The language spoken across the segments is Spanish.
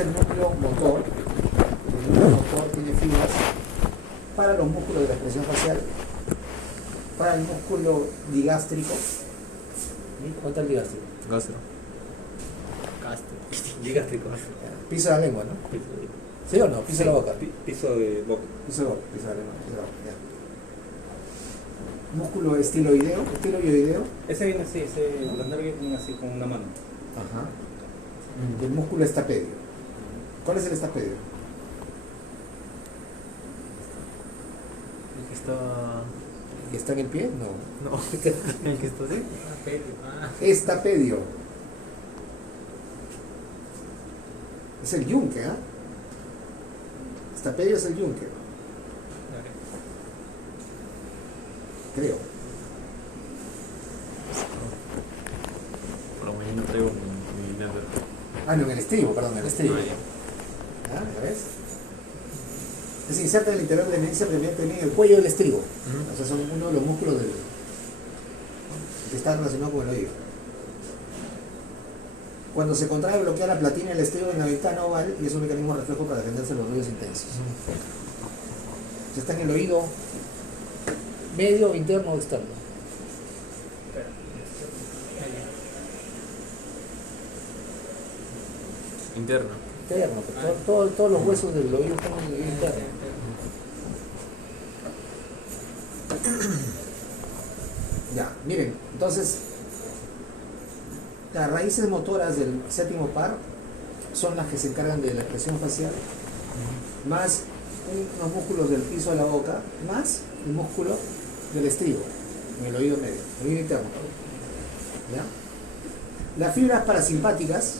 el núcleo motor. El núcleo motor tiene fibras para los músculos de la expresión facial, para el músculo digástrico. ¿Dónde está el digástrico? Gastro. Digástrico. Piso de la lengua, ¿no? ¿Sí o no? Piso de la boca. Piso de boca. Piso de la boca, piso de la lengua, piso de la boca, ya. Músculo estiloideo. Ese viene así, los nervios vienen así con una mano. Ajá. Y el músculo estapedio. ¿Cuál es el estapedio? El que está... ¿El que está en el pie? No. No, el que está así. Estapedio. Es el yunque, ¿ah? Estapedio es el yunque. Creo. Por lo menos no traigo mi network. Ah, no, en el estribo, perdón, en el estribo. Ah, ya. ¿Ah? ¿Ya ves? Se inserta en el interior de la evidencia previamente en el cuello del estribo. O sea, son uno de los músculos que está relacionado con el oído. Cuando se contrae, bloquea la platina del estribo en la ventana oval y es un mecanismo reflejo para defenderse de los ruidos intensos. O sea, está en el oído medio, interno o externo. Interno. Interno, porque todos los huesos del oído están en el oído interno. Ya, miren, entonces las raíces motoras del séptimo par son las que se encargan de la expresión facial, más unos músculos del piso de la boca, más el músculo del estribo, en el oído medio, el oído interno. ¿Ya? Las fibras parasimpáticas,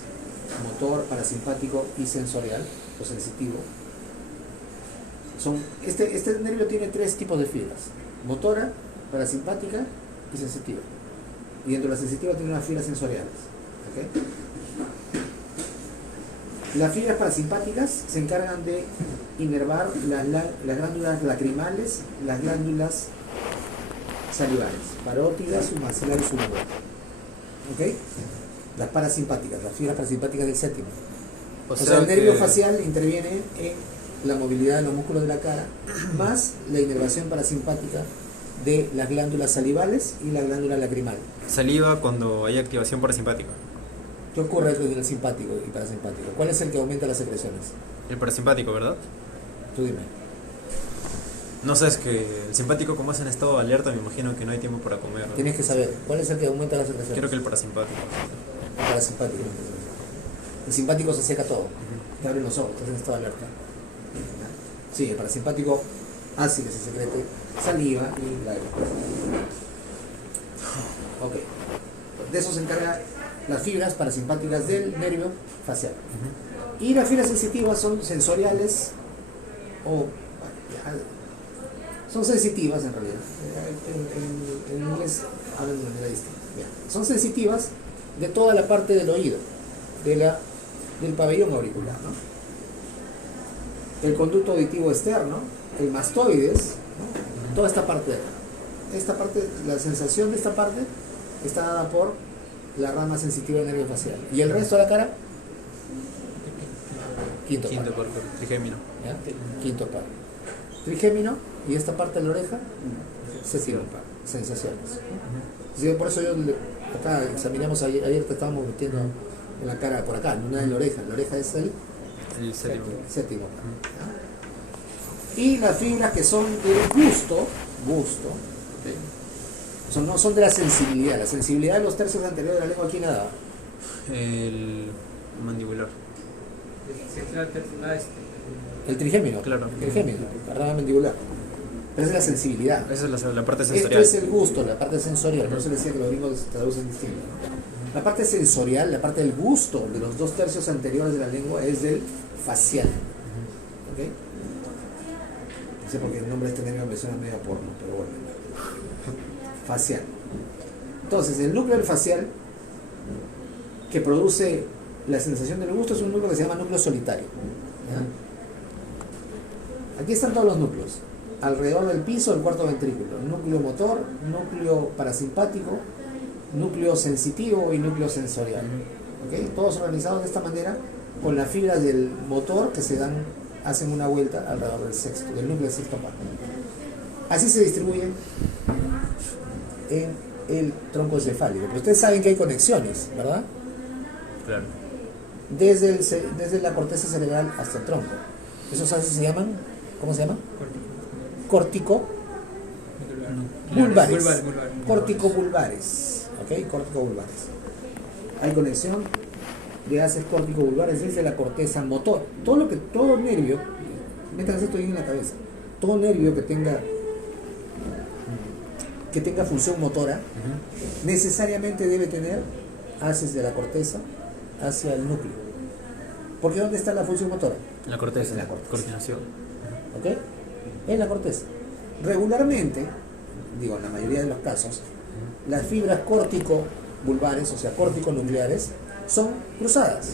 motor, parasimpático y sensorial, o sensitivo, son, este nervio tiene tres tipos de fibras: motora, parasimpática y sensitiva. Y dentro de la sensitiva tiene unas fibras sensoriales. ¿Okay? Las fibras parasimpáticas se encargan de inervar las glándulas lacrimales, las glándulas salivales, parótidas, submaxilar y submural. ¿Ok? Las parasimpáticas, las fibras parasimpáticas del séptimo. O sea, el nervio facial interviene en la movilidad de los músculos de la cara, más la inervación parasimpática de las glándulas salivales y la glándula lacrimal. Saliva cuando hay activación parasimpática. ¿Qué ocurre entre el simpático y parasimpático? ¿Cuál es el que aumenta las secreciones? El parasimpático, ¿verdad? Tú dime. No sé, es que el simpático, como es en estado de alerta, me imagino que no hay tiempo para comer, ¿no? Tienes que saber, ¿cuál es el que aumenta las secreciones? Creo que el parasimpático. El parasimpático. El simpático se seca todo. Te abre los ojos, estás en estado de alerta. Sí, el parasimpático hace que se secrete saliva y lágrimas. Ok. De eso se encarga las fibras parasimpáticas del nervio facial. Y las fibras sensitivas son sensoriales o... son sensitivas en realidad. En inglés hablan de manera distinta. Son sensitivas de toda la parte del oído, del pabellón auricular, ¿no? El conducto auditivo externo, el mastoides, ¿no? Toda esta parte de acá. Esta parte, la sensación de esta parte está dada por la rama sensitiva del nervio facial. ¿Y el resto de la cara? Quinto par. Trigémino. ¿Ya? Quinto par. Trigémino, y esta parte de la oreja, séptimo par. Sensaciones. Así que por eso yo acá examinamos ayer te estábamos metiendo en la cara por acá, en una de la oreja. La oreja es el séptimo par. ¿Ya? Y las fibras que son del gusto, no son de la sensibilidad. La sensibilidad de los tercios anteriores de la lengua, ¿quién la daba? El mandibular. El trigémino. Claro. El trigémino, la rama mandibular. Pero esa es la sensibilidad. Esa es la parte sensorial. Esto es el gusto, la parte sensorial. Por eso les decía que los gringos traducen distinto. La parte sensorial, la parte del gusto de los dos tercios anteriores de la lengua es del facial. ¿Ok? No sé por qué el nombre de este nervio me suena medio porno, pero bueno. Facial. Entonces, el núcleo del facial que produce la sensación del gusto es un núcleo que se llama núcleo solitario. ¿Ya? Aquí están todos los núcleos. Alrededor del piso, el cuarto ventrículo. Núcleo motor, núcleo parasimpático, núcleo sensitivo y núcleo sensorial. ¿Okay? Todos organizados de esta manera con las fibras del motor que hacen una vuelta alrededor del núcleo del sexto par. Así se distribuyen en el tronco encefálico. Pero ustedes saben que hay conexiones, ¿verdad? Claro. Desde la corteza cerebral hasta el tronco. Esos haces se llaman, ¿cómo se llaman? Córtico vulvares. Córtico-vulvares. ¿Ok? Córtico-vulvares. Hay conexión de haces córtico-vulvares desde la corteza motor. Todo nervio, métanse esto bien en la cabeza, todo nervio que tenga función motora, necesariamente debe tener haces de la corteza hacia el núcleo. Porque ¿dónde está la función motora? En la corteza. En la corteza. Coordinación. ¿Ok? En la corteza. Regularmente, digo, en la mayoría de los casos, las fibras córtico-vulvares, o sea, córtico-nucleares, son cruzadas,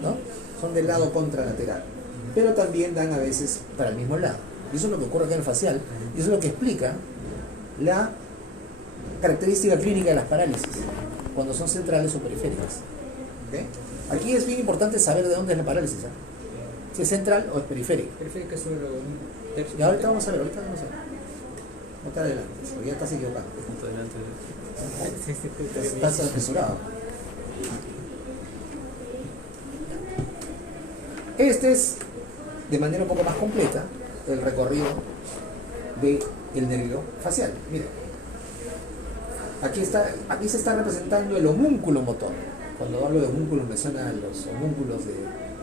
¿no? Son del lado contralateral, pero también dan a veces para el mismo lado. Y eso es lo que ocurre acá en el facial, y eso es lo que explica la característica clínica de las parálisis, cuando son centrales o periféricas. ¿Ok? Aquí es bien importante saber de dónde es la parálisis, ¿eh? Si es central o es periférica. Periférica sobre Y ahorita vamos a ver. Otra adelante, porque ya estás equivocado. Punto delante. Estás apresurado. Este es, de manera un poco más completa, el recorrido del nervio facial. Miren, aquí se está representando el homúnculo motor. Cuando hablo de homúnculos me suenan los homúnculos de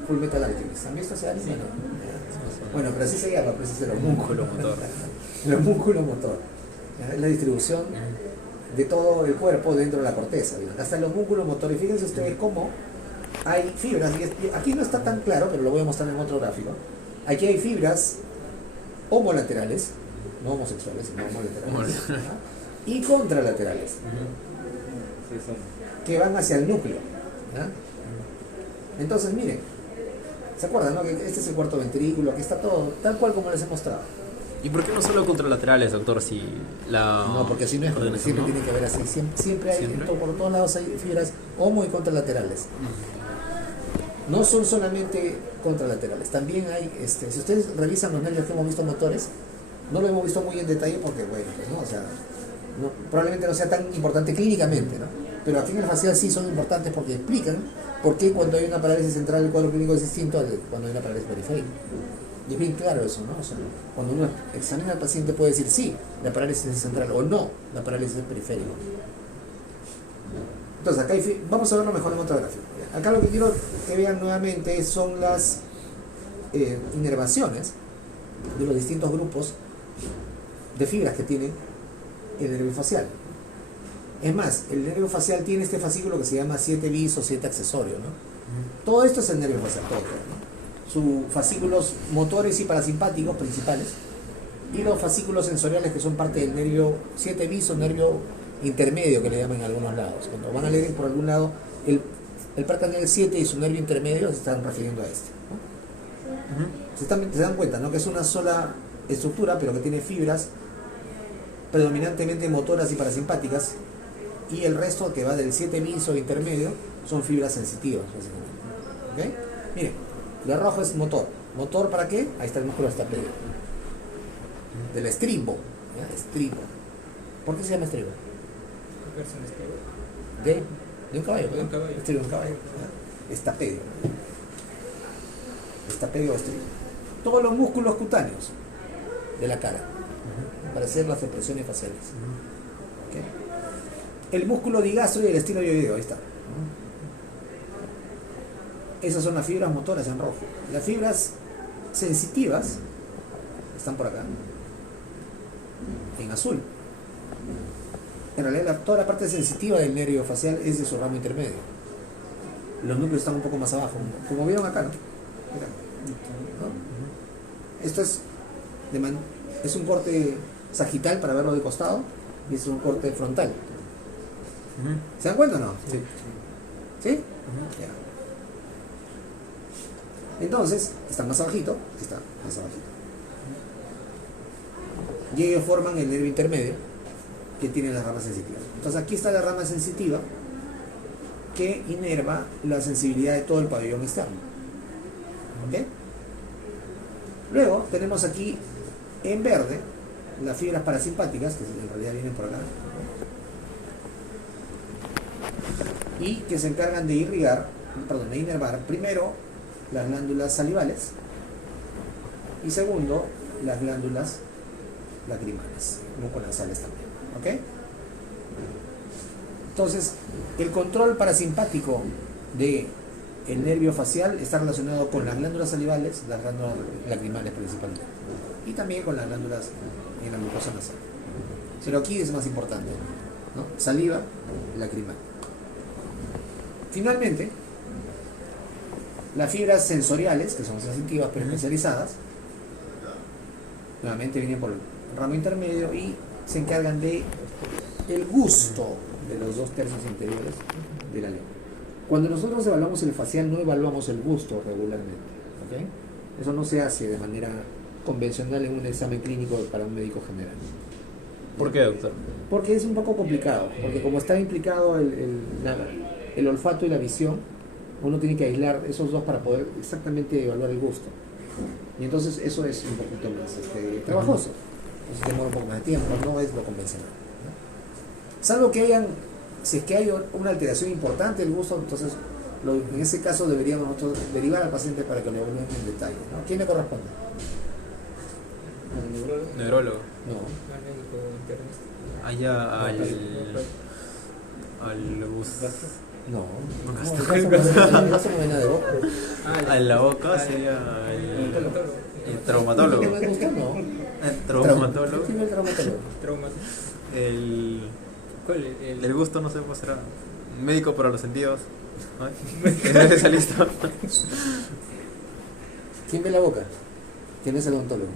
Full Metal Alchemist. ¿Han visto ese anime? Sí. No. Bueno, pero así se llama, pero ese es el homúnculo motor. El homúnculo motor. Es la distribución de todo el cuerpo dentro de la corteza. ¿Bien? Acá está el homúnculo motor. Y fíjense ustedes cómo hay fibras. Y aquí no está tan claro, pero lo voy a mostrar en otro gráfico. Aquí hay fibras homolaterales, no homosexuales, sino homolaterales. ¿verdad? Y contralaterales, Sí, son. que van hacia el núcleo. ¿verdad? Entonces, miren, ¿se acuerdan, no? Que este es el cuarto ventrículo, aquí está todo, tal cual como les he mostrado. ¿Y por qué no solo contralaterales, doctor? Si la No, porque así no es, porque coordinación, siempre ¿no? tiene que haber así. Siempre hay, ¿Siempre? por todos lados hay fibras homo y contralaterales. No son solamente contralaterales, también hay, si ustedes revisan los nervios que hemos visto motores, no lo hemos visto muy en detalle porque, bueno, pues, ¿no? O sea, probablemente no sea tan importante clínicamente, ¿no? Pero aquí en el facial sí son importantes porque explican por qué cuando hay una parálisis central el cuadro clínico es distinto al de cuando hay una parálisis periférica. Y es bien claro eso, ¿no? O sea, cuando uno examina al paciente puede decir sí, la parálisis es central, o no, la parálisis es periférica. Entonces, acá vamos a verlo mejor en otro gráfico. Acá lo que quiero que vean nuevamente son las inervaciones de los distintos grupos de fibras que tiene el nervio facial. Es más, el nervio facial tiene este fascículo que se llama 7 bis o 7 accesorio, ¿no? Todo esto es el nervio facial, todo, ¿no? Sus fascículos motores y parasimpáticos principales y los fascículos sensoriales que son parte del nervio 7 bis o nervio intermedio que le llaman en algunos lados. Cuando van a leer por algún lado el par canal 7 y su nervio intermedio se están refiriendo a este, ¿no? Se dan cuenta, ¿no? Que es una sola estructura pero que tiene fibras predominantemente motoras y parasimpáticas y el resto que va del 7 bis o intermedio son fibras sensitivas básicamente. ¿Ok? Miren, lo rojo es motor. ¿Motor para qué? Ahí está el músculo estapedio. Del estribo. ¿Ya? Estribo. ¿Por qué se llama estribo? De un caballo. De un caballo. Estribo de un caballo. ¿Ya? Estapedio. Estapedio o estribo. Todos los músculos cutáneos de la cara para hacer las expresiones faciales. ¿Ok? El músculo digastro y el estiloideo, ahí está. Esas son las fibras motoras en rojo. Las fibras sensitivas están por acá, en azul. En realidad toda la parte sensitiva del nervio facial es de su ramo intermedio. Los núcleos están un poco más abajo, como vieron acá, ¿no? Mira. ¿No? Esto es un corte sagital para verlo de costado y es un corte frontal. ¿Se dan cuenta o no? Sí. ¿Sí? Ya. Entonces, está más abajito, está más abajito. Y ellos forman el nervio intermedio que tiene las ramas sensitivas. Entonces aquí está la rama sensitiva que inerva la sensibilidad de todo el pabellón externo. ¿Ok? Luego tenemos aquí en verde las fibras parasimpáticas, que en realidad vienen por acá, y que se encargan de de inervar primero las glándulas salivales y segundo las glándulas lacrimales, buconasales también. ¿Ok? Entonces, el control parasimpático del nervio facial está relacionado con las glándulas salivales, las glándulas lacrimales principalmente, y también con las glándulas en la mucosa nasal. Pero aquí es más importante, ¿no? Saliva, lacrimal. Finalmente, las fibras sensoriales, que son sensitivas pero especializadas, nuevamente vienen por el ramo intermedio y se encargan de el gusto de los 2/3 interiores de la lengua. Cuando nosotros evaluamos el facial, no evaluamos el gusto regularmente, ¿ok? Eso no se hace de manera convencional en un examen clínico para un médico general. ¿Por qué, doctor? Porque es un poco complicado, porque como está implicado el olfato y la visión, uno tiene que aislar esos dos para poder exactamente evaluar el gusto. Y entonces eso es un poquito más trabajoso. Entonces demora un poco más de tiempo, no es lo convencional, ¿no? Salvo que si es que hay una alteración importante del gusto, entonces en ese caso deberíamos nosotros derivar al paciente para que lo evalúen en detalle, ¿no? ¿Quién le corresponde? Neurólogo. No. Allá al No. No, El caso no viene de boca. a la boca sería el traumatólogo. ¿El gusto? No. El traumatólogo. ¿Quién es el traumatólogo? El gusto no sé cómo será. Médico para los sentidos. ¿Es especialista? ¿Quién ve la boca? ¿Quién es el odontólogo?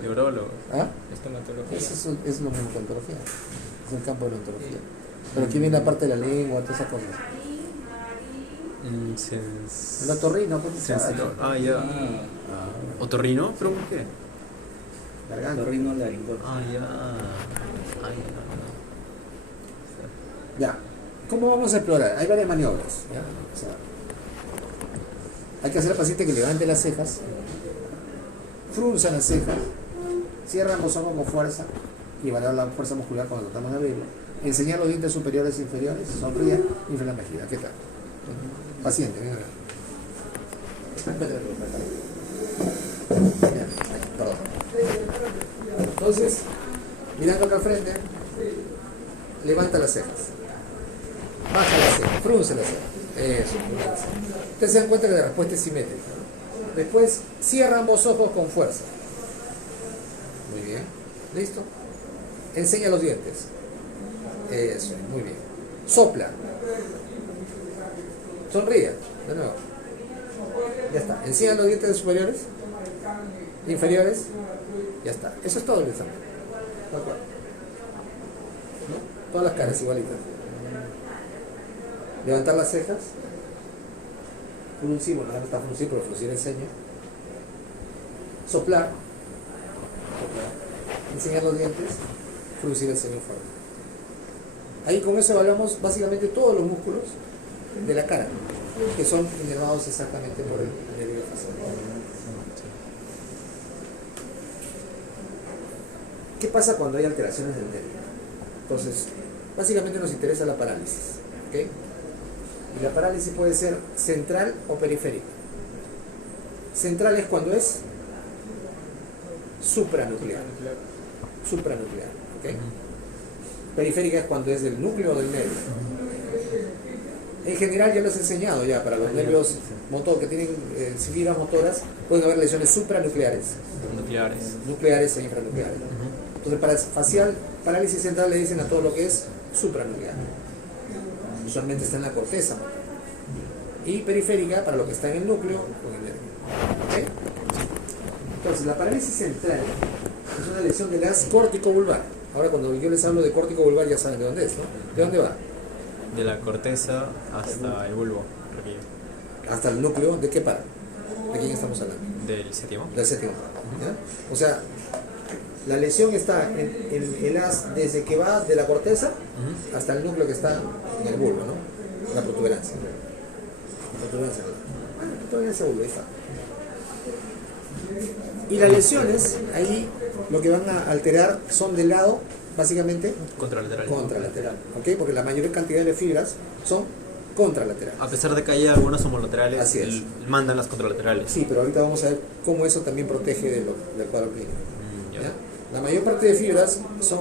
Neurólogo. ¿Ah? Estomatología. Eso es lo mismo que ontología. Es el campo de la ontología. Pero ¿quién viene la parte de la lengua, todas esas cosas? El otorrino, pues. Ya. ¿Otorrino? ¿Pero por qué? Garganta. Otorrino laringólogo. Ya. ¿Cómo vamos a explorar? Hay varias maniobras. ¿Ya? O sea, hay que hacer al paciente que levante las cejas, frunza las cejas, cierra los ojos con fuerza y evaluar la fuerza muscular cuando tratamos de abrirlo. Enseñar los dientes superiores e inferiores, sonríe, infla la mejilla. ¿Qué tal? Paciente, venga. Perdón. Entonces, mirando acá al frente, levanta las cejas, baja las cejas, frunce las cejas. Eso. Ustedes se dan cuenta que la respuesta es simétrica, ¿no? Después, cierra ambos ojos con fuerza. Muy bien. ¿Listo? Enseña los dientes. Eso, muy bien. Sopla. Sonríe. De nuevo. Ya está. Enseña los dientes superiores, inferiores. Ya está. Eso es todo el examen. Tal cual. ¿No? Todas las caras igualitas. Levantar las cejas. Fruncir, bueno, ahora está fruncir, pero fruncir el ceño. Soplar. Enseñar los dientes. Fruncir el ceño fuerte. Ahí con eso evaluamos básicamente todos los músculos de la cara, que son inervados exactamente por el nervio facial. ¿Qué pasa cuando hay alteraciones del nervio? Entonces, básicamente nos interesa la parálisis, ¿ok? Y la parálisis puede ser central o periférica. Central es cuando es supranuclear. Supranuclear, ¿ok? Periférica es cuando es del núcleo del nervio. En general ya los he enseñado ya, para los nervios motor que tienen fibras motoras, pueden haber lesiones supranucleares, nucleares e infranucleares. Entonces para facial, parálisis central le dicen a todo lo que es supranuclear. Usualmente está en la corteza. Y periférica para lo que está en el núcleo o en el nervio. ¿Okay? Entonces la parálisis central es una lesión de las córtico-vulvar. Ahora cuando yo les hablo de córtico vulvar ya saben de dónde es, ¿no? ¿De dónde va? De la corteza hasta el bulbo. Hasta el núcleo, ¿de qué para? ¿De quién estamos hablando? Del séptimo. Del séptimo. ¿Ya? O sea, la lesión está en el haz desde que va de la corteza hasta el núcleo que está en el bulbo, ¿no? La protuberancia. La protuberancia bulbo, ahí está. Y las lesiones, ahí lo que van a alterar son del lado, básicamente, Contralateral. contralateral. ¿Ok? Porque la mayor cantidad de fibras son contralaterales. A pesar de que haya algunas homolaterales, Así es. mandan las contralaterales. Sí, pero ahorita vamos a ver cómo eso también protege del cuadro clínico. Ya. ¿Ya? La mayor parte de fibras son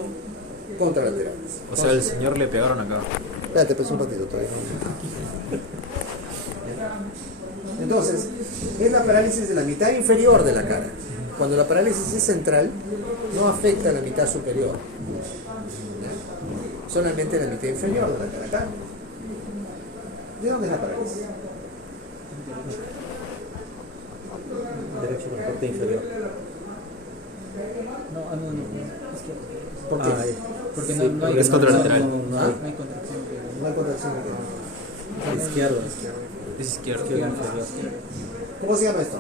contralaterales. O sea, el señor le pegaron acá. Espérate, pues un ratito todavía. Entonces, es la parálisis de la mitad inferior de la cara. Cuando la parálisis es central, no afecta a la mitad superior. ¿Ya? Solamente la mitad inferior de la cara. Acá. ¿De dónde es la parálisis? Derecho con la parte inferior. No, izquierda. ¿Por qué? Ah, ahí. Porque Sí, no hay porque es contralateral. no ¿Ah? hay contracción. No hay contracción aquí. Izquierdo. Es izquierdo. Izquierdo inferior. ¿Cómo se llama esto?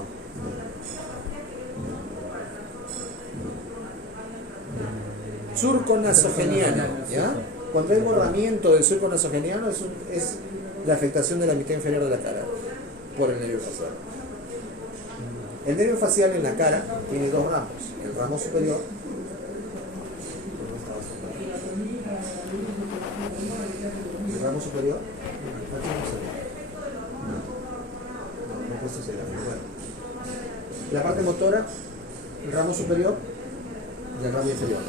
Surco nasogeniano, ¿ya? Cuando hay borramiento del surco nasogeniano es la afectación de la mitad inferior de la cara por el nervio facial. El nervio facial en la cara tiene dos ramos, el ramo superior el ramo superior aquí no se ve. No he puesto ese grafo, bueno. La parte motora, el ramo superior y el ramo inferior.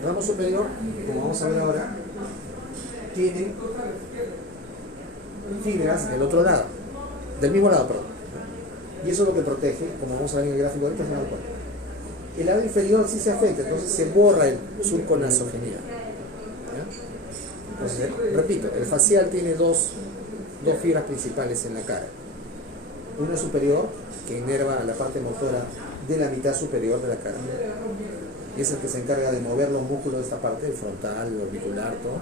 El ramo superior, como vamos a ver ahora, tiene fibras del otro lado, del mismo lado, perdón. Y eso es lo que protege, como vamos a ver en el gráfico ahorita, se dan cuenta. El lado inferior sí se afecta, entonces se borra el surco nasogeniano. ¿Ya? Entonces, repito, el facial tiene dos fibras principales en la cara. Una superior, que inerva a la parte motora de la mitad superior de la cara. Y es el que se encarga de mover los músculos de esta parte, el frontal, el orbicular, todo.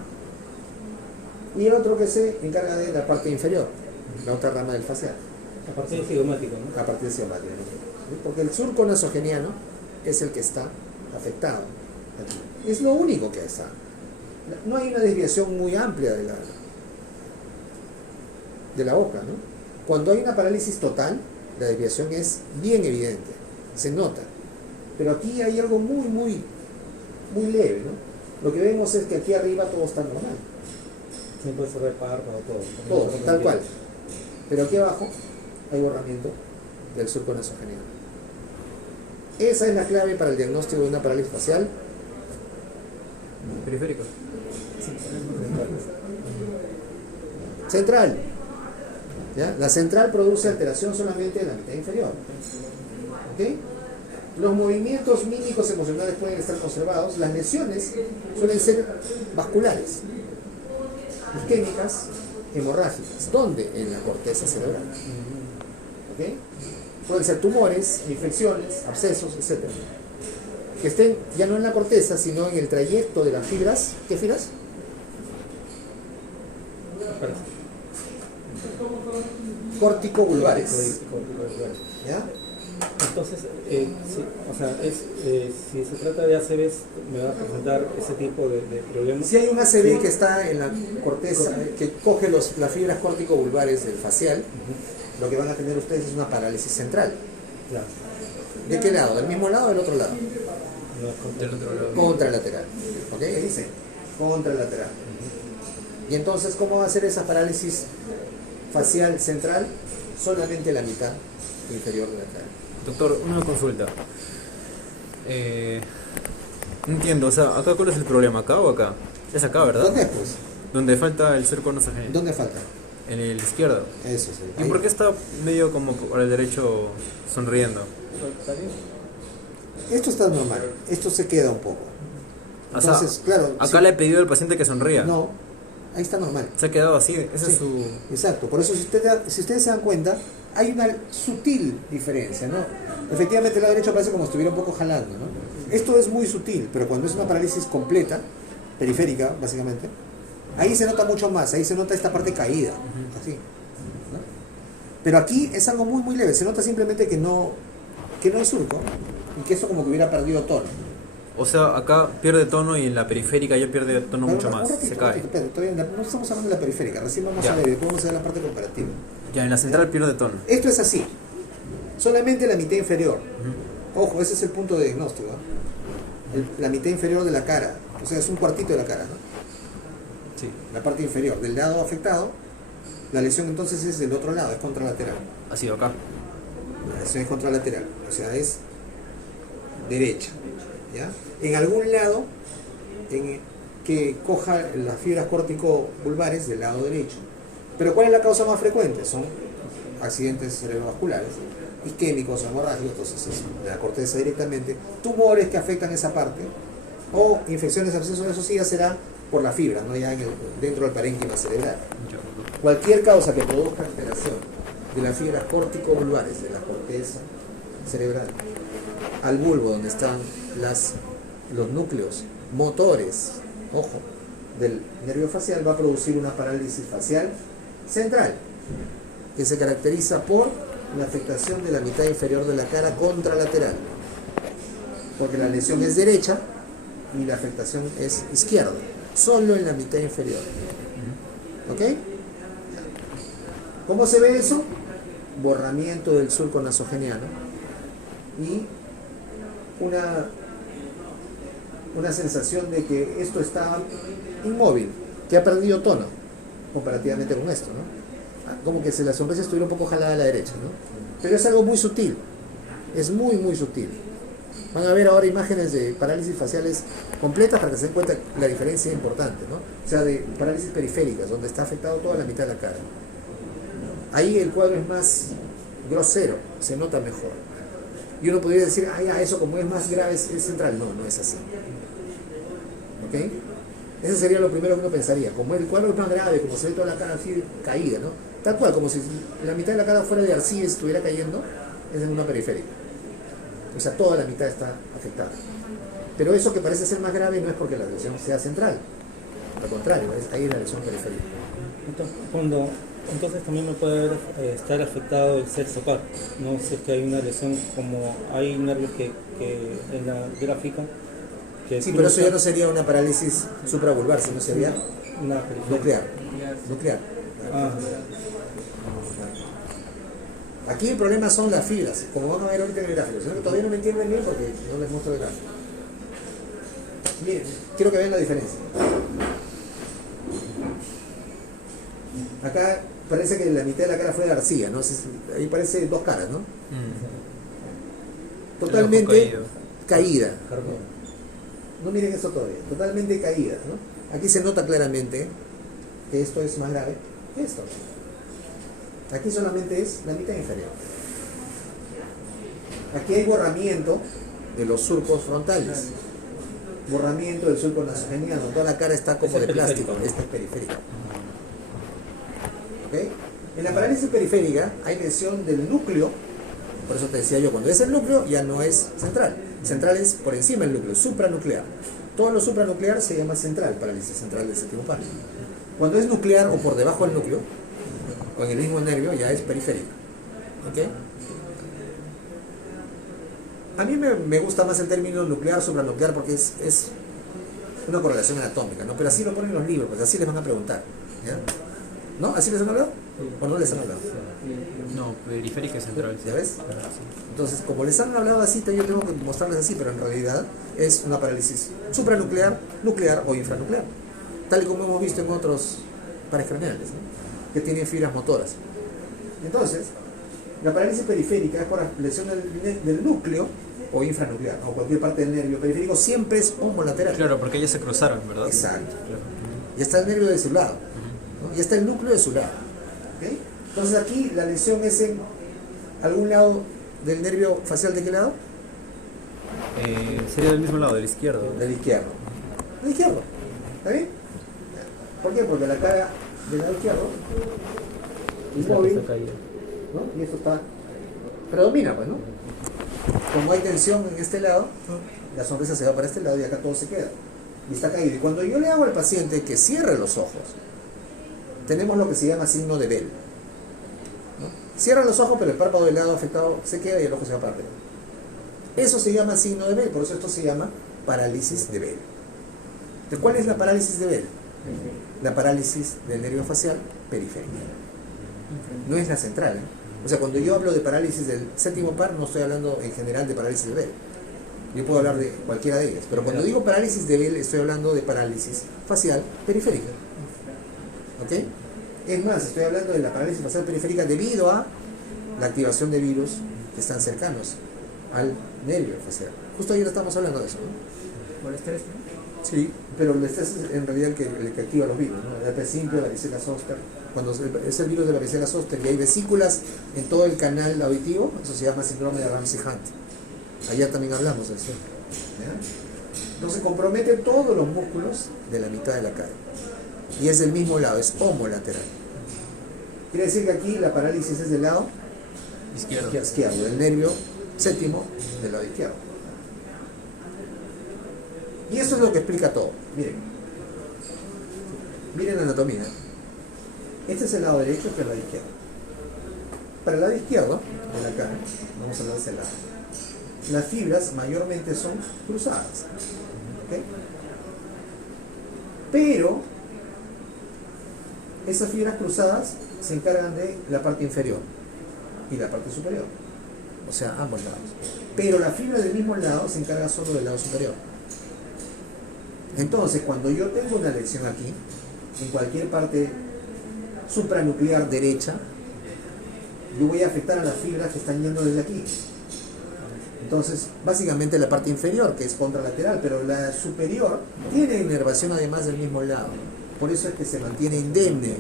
Y el otro que se encarga de la parte inferior, la otra rama del facial, A partir del cigomático, ¿no? a partir de cigomático. ¿Sí? Porque el surco nasogeniano es el que está afectado. Aquí. Es lo único que está. No hay una desviación muy amplia de la boca, ¿no? Cuando hay una parálisis total, la desviación es bien evidente, se nota. Pero aquí hay algo muy leve, ¿no? Lo que vemos es que aquí arriba todo está normal, Siempre se ve párpado, todo. todo, tal cual. Pero aquí abajo hay borramiento del surco nasogeniano. Esa es la clave para el diagnóstico de una parálisis facial. Periférico. Central. ¿Ya? La central produce alteración solamente en la mitad inferior. ¿Ok? Los movimientos mímicos emocionales pueden estar conservados. Las lesiones suelen ser vasculares, isquémicas, hemorrágicas. ¿Dónde? En la corteza cerebral. ¿Ok? Pueden ser tumores, infecciones, abscesos, etc. Que estén ya no en la corteza, sino en el trayecto de las fibras. ¿Qué fibras? Corticovulvares. ¿Ya? Entonces, o sea, si se trata de ACVs, me va a presentar ese tipo de problemas. Si hay un ACV que está en la corteza, que coge las fibras corticovulvares del facial, lo que van a tener ustedes es una parálisis central. Claro. ¿De qué lado? ¿Del mismo lado o del otro lado? No es contra- Del otro lado. Contralateral. ¿Ok? Ahí dice contralateral. Y entonces, ¿cómo va a ser esa parálisis facial central? Solamente la mitad inferior de la cara. Doctor, una consulta. No entiendo, o sea, ¿acá cuál es el problema? ¿Acá o acá? Es acá, ¿verdad? ¿Dónde pues? Donde falta el surco nasogeniano. ¿Dónde falta? En el izquierdo. Eso es. ¿Y por qué está medio como por el derecho sonriendo? Esto está normal. Esto se queda un poco. O sea, Entonces, claro. acá si- le he pedido al paciente que sonría. No, ahí está normal. Se ha quedado así, ese Sí. es su... Exacto, por eso si ustedes se dan cuenta, hay una sutil diferencia, ¿no? Efectivamente el lado derecho parece como si estuviera un poco jalando, ¿no? Esto es muy sutil, pero cuando es una parálisis completa, periférica, básicamente, ahí se nota mucho más, ahí se nota esta parte caída, así, ¿no? Pero aquí es algo muy leve, se nota simplemente que no hay surco, y que esto como que hubiera perdido tono. O sea, acá pierde tono y en la periférica ya pierde tono Pero mucho un más, ratito, se un cae. ratito, espera, todavía no estamos hablando de la periférica, recién vamos Ya. a ver, después vamos a ver la parte comparativa. Ya, en la central pierde tono. Esto es así, solamente la mitad inferior. Ojo, ese es el punto de diagnóstico, ¿eh? La mitad inferior de la cara, o sea, es un cuartito de la cara, ¿no? Sí. La parte inferior del lado afectado, la lesión entonces es del otro lado, es contralateral. Ha sido acá. La lesión es contralateral, o sea, es derecha, ¿ya? En algún lado que coja las fibras córtico-vulvares del lado derecho. Pero ¿cuál es la causa más frecuente? Son accidentes cerebrovasculares, isquémicos, hemorrágicos, entonces es de la corteza directamente, tumores que afectan esa parte, o infecciones, abscesos, eso sí ya será por la fibra, no ya dentro del parénquima cerebral. Cualquier causa que produzca alteración de las fibras córtico-vulvares de la corteza cerebral al bulbo donde están los núcleos motores, ojo, del nervio facial, va a producir una parálisis facial central que se caracteriza por la afectación de la mitad inferior de la cara contralateral, porque la lesión es derecha y la afectación es izquierda, solo en la mitad inferior. ¿Ok? ¿Cómo se ve eso? Borramiento del surco nasogeniano y una sensación de que esto está inmóvil, que ha perdido tono comparativamente con esto, ¿no? Como que si la sonrisa estuviera un poco jalada a la derecha, ¿no? Pero es algo muy sutil, es muy muy sutil. Van a ver ahora imágenes de parálisis faciales completas para que se den cuenta la diferencia importante, ¿no? O sea, de parálisis periféricas, donde está afectado toda la mitad de la cara. Ahí el cuadro es más grosero, se nota mejor. Y uno podría decir, eso como es más grave es central. No, no es así. ¿Ok? Ese sería lo primero que uno pensaría. Como el cuadro es más grave, como se ve toda la cara así caída, ¿no? Tal cual, como si la mitad de la cara fuera de arcilla y estuviera cayendo, es en una periférica. O sea, toda la mitad está afectada. Pero eso que parece ser más grave no es porque la lesión sea central. Al contrario, ahí es la lesión periférica. Entonces también me puede estar afectado el sexo par. No sé que hay una lesión, como hay nervios que en la gráfica que sí, pero eso ya no sería una parálisis supravulvar, sino sería una nuclear. Ah. Aquí el problema son las fibras, como van a ver ahorita en el gráfico. Sino que todavía no me entienden bien porque no les muestro el gráfico. Miren, quiero que vean la diferencia. Acá parece que la mitad de la cara fue de arcilla, ¿no? Ahí parece dos caras, ¿no? Totalmente caída. No miren esto todavía, totalmente caída, ¿no? Aquí se nota claramente que esto es más grave que esto. Aquí solamente es la mitad inferior. Aquí hay borramiento de los surcos frontales, borramiento del surco nasogeniano, toda la cara está como de plástico, esta es periférica. ¿Okay? En la parálisis periférica hay lesión del núcleo, por eso te decía yo, cuando es el núcleo ya no es central. Central es por encima del núcleo, supranuclear. Todo lo supranuclear se llama central, parálisis central del séptimo par. Cuando es nuclear o por debajo del núcleo, o en el mismo nervio, ya es periférica. ¿Okay? A mí me gusta más el término nuclear, supranuclear, porque es una correlación anatómica, ¿no? Pero así lo ponen los libros, pues así les van a preguntar. ¿Ya? ¿No? ¿Así les han hablado? ¿O no les han hablado? No, periférica y central. ¿Ya ves? Entonces, como les han hablado así, yo tengo que mostrarles así, pero en realidad es una parálisis supranuclear, nuclear o infranuclear, tal y como hemos visto en otros pares craneales, ¿no? Que tienen fibras motoras. Entonces, la parálisis periférica es por lesión del núcleo o infranuclear, o cualquier parte del nervio periférico, siempre es homolateral. Claro, porque ellos se cruzaron, ¿verdad? Exacto. Claro. Y está el nervio de su lado, ¿no? Y está el núcleo de su lado. ¿Okay? Entonces aquí la lesión es en algún lado del nervio facial. ¿De qué lado? Sería del mismo lado, del izquierdo. Del izquierdo. Del izquierdo. ¿Está bien? ¿Por qué? Porque la cara del lado izquierdo inmóvil, ¿no? Y esto está predomina, pues, ¿no? Como hay tensión en este lado, la sonrisa se va para este lado y acá todo se queda. Y está caído. Y cuando yo le hago al paciente que cierre los ojos, tenemos lo que se llama signo de Bell, ¿no? Cierra los ojos, pero el párpado del lado afectado se queda y el ojo se va para arriba. Eso se llama signo de Bell, por eso esto se llama parálisis de Bell. ¿De cuál es la parálisis de Bell? La parálisis del nervio facial periférico. No es la central, ¿eh? O sea, cuando yo hablo de parálisis del séptimo par, no estoy hablando en general de parálisis de Bell. Yo puedo hablar de cualquiera de ellas, pero cuando digo parálisis de Bell, estoy hablando de parálisis facial periférica. ¿Ok? Es más, estoy hablando de la parálisis facial periférica debido a la activación de virus que están cercanos al nervio facial. Justo ayer estamos hablando de eso, ¿no? Por estrés, ¿no? Sí, pero el estrés es en realidad el que activa los virus, ¿no? El herpes simple, la varicela zoster. Cuando es el virus de la varicela zoster y hay vesículas en todo el canal auditivo, eso se llama síndrome de Ramsay-Hunt. Ayer también hablamos de eso. ¿Ya? Entonces compromete todos los músculos de la mitad de la cara. Y es del mismo lado, es homolateral. Quiere decir que aquí la parálisis es del lado izquierdo, del nervio séptimo del lado izquierdo. Y eso es lo que explica todo. Miren la anatomía. Este es el lado derecho, este es el lado izquierdo. Para el lado izquierdo de la cara, vamos a hablar de ese lado, las fibras mayormente son cruzadas. ¿Ok? Pero esas fibras cruzadas se encargan de la parte inferior y la parte superior. O sea, ambos lados. Pero la fibra del mismo lado se encarga solo del lado superior. Entonces, cuando yo tengo una lesión aquí, en cualquier parte supranuclear derecha, yo voy a afectar a las fibras que están yendo desde aquí. Entonces, básicamente la parte inferior, que es contralateral, pero la superior tiene inervación además del mismo lado. Por eso es que se mantiene indemne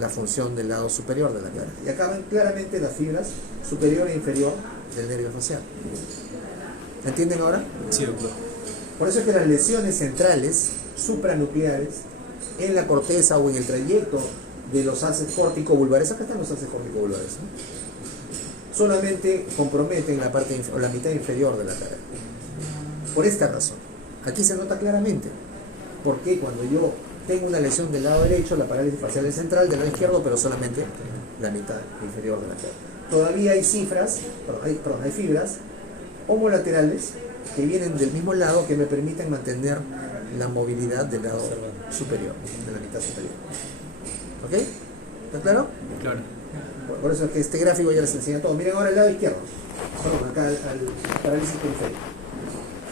la función del lado superior de la cara. Y acá ven claramente las fibras superior e inferior del nervio facial. ¿Entienden ahora? Sí, doctor. Por eso es que las lesiones centrales, supranucleares, en la corteza o en el trayecto de los haces córtico-vulvares, acá están los haces córtico-vulvares, ¿no? Solamente comprometen la parte o la mitad inferior de la cara. Por esta razón. Aquí se nota claramente. Porque cuando yo tengo una lesión del lado derecho, la parálisis facial es central, del lado izquierdo, pero solamente la mitad inferior de la cara. Todavía hay hay fibras homolaterales que vienen del mismo lado que me permiten mantener la movilidad del lado superior, de la mitad superior. ¿Ok? ¿Está claro? Claro. Por eso es que este gráfico ya les enseña todo. Miren ahora el lado izquierdo. Perdón, acá al parálisis periférico.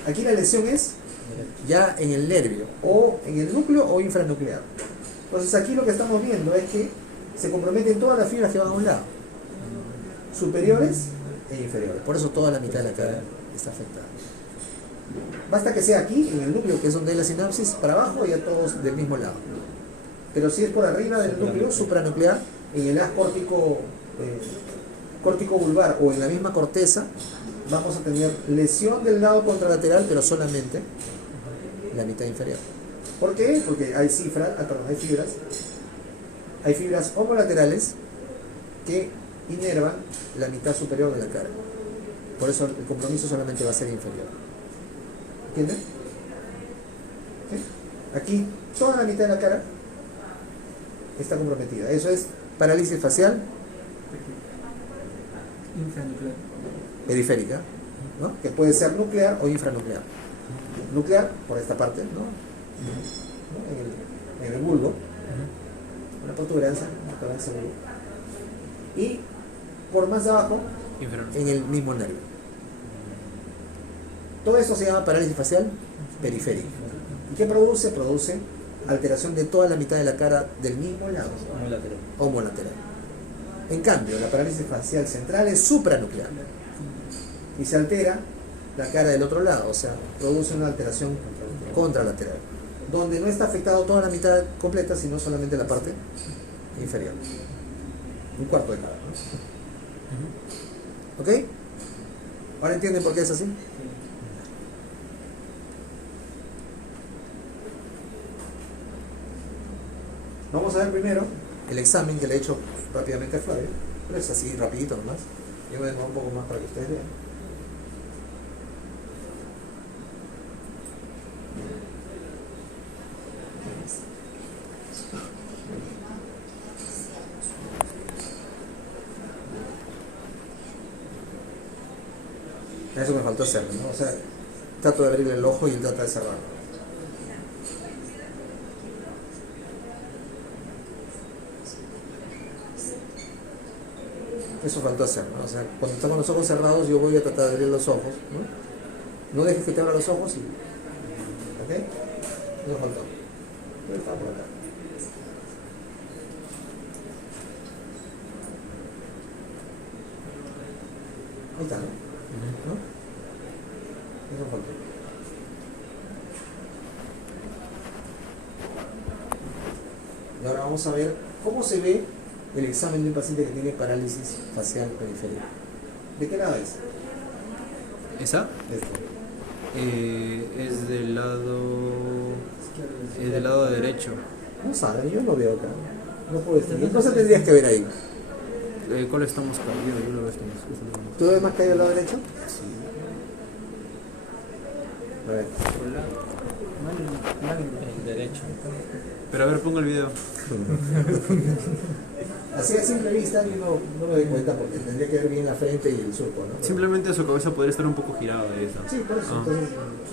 Aquí la lesión es ya en el nervio, o en el núcleo o infranuclear. Entonces aquí lo que estamos viendo es que se comprometen todas las fibras que van a un lado, superiores e inferiores. Por eso toda la mitad de la cara está afectada. Basta que sea aquí, en el núcleo, que es donde hay la sinapsis, para abajo ya todos del mismo lado. Pero si es por arriba del núcleo, supranuclear, en el haz córtico vulvar o en la misma corteza, vamos a tener lesión del lado contralateral, pero solamente la mitad inferior. ¿Por qué? Porque hay fibras homolaterales que inervan la mitad superior de la cara. Por eso el compromiso solamente va a ser inferior. ¿Entienden? ¿Sí? Aquí toda la mitad de la cara está comprometida. Eso es parálisis facial Infranuclear. periférica, ¿no? Que puede ser nuclear o infranuclear. Nuclear por esta parte, ¿no? En el bulbo, una protuberancia, y por más de abajo, Inferior. en el mismo nervio. Todo esto se llama parálisis facial periférica. ¿Y qué produce? Produce alteración de toda la mitad de la cara del mismo lado, Homolateral. homolateral. En cambio, la parálisis facial central es supranuclear y se altera la cara del otro lado, o sea, produce una alteración contralateral, donde no está afectado toda la mitad completa, sino solamente la parte inferior. Un cuarto de cada, ¿no? ¿Ok? ¿Ahora entienden por qué es así? Vamos a ver primero el examen que le he hecho rápidamente a Flavio, pero es así, rapidito nomás. Yo me demoro un poco más para que ustedes vean. Eso me faltó hacerlo, ¿no? O sea, trato de abrirle el ojo y él trata de cerrarlo. Eso faltó hacer, ¿no? O sea, cuando estamos los ojos cerrados, yo voy a tratar de abrir los ojos, ¿no? No dejes que te abra los ojos y... ¿Ok? Eso faltó. Pero está por acá. Ahí está, ¿no? ¿No? Eso faltó. Y ahora vamos a ver cómo se ve el examen de un paciente que tiene parálisis facial periférica. ¿De qué lado es? ¿Esa? Este. Es del lado... Es del lado derecho. No sabe, yo lo veo acá. No puedo decir. ¿Qué cosa tendrías que ver ahí? ¿Cuál estamos caído? Yo lo veo estamos. ¿Tú lo ves más caído al lado derecho? Sí. A ver. El derecho. Pero a ver, pongo el video. Así a simple vista yo no me doy cuenta porque tendría que ver bien la frente y el surco, ¿no? Simplemente su cabeza podría estar un poco girada de eso. Sí, por eso. Ah. Entonces,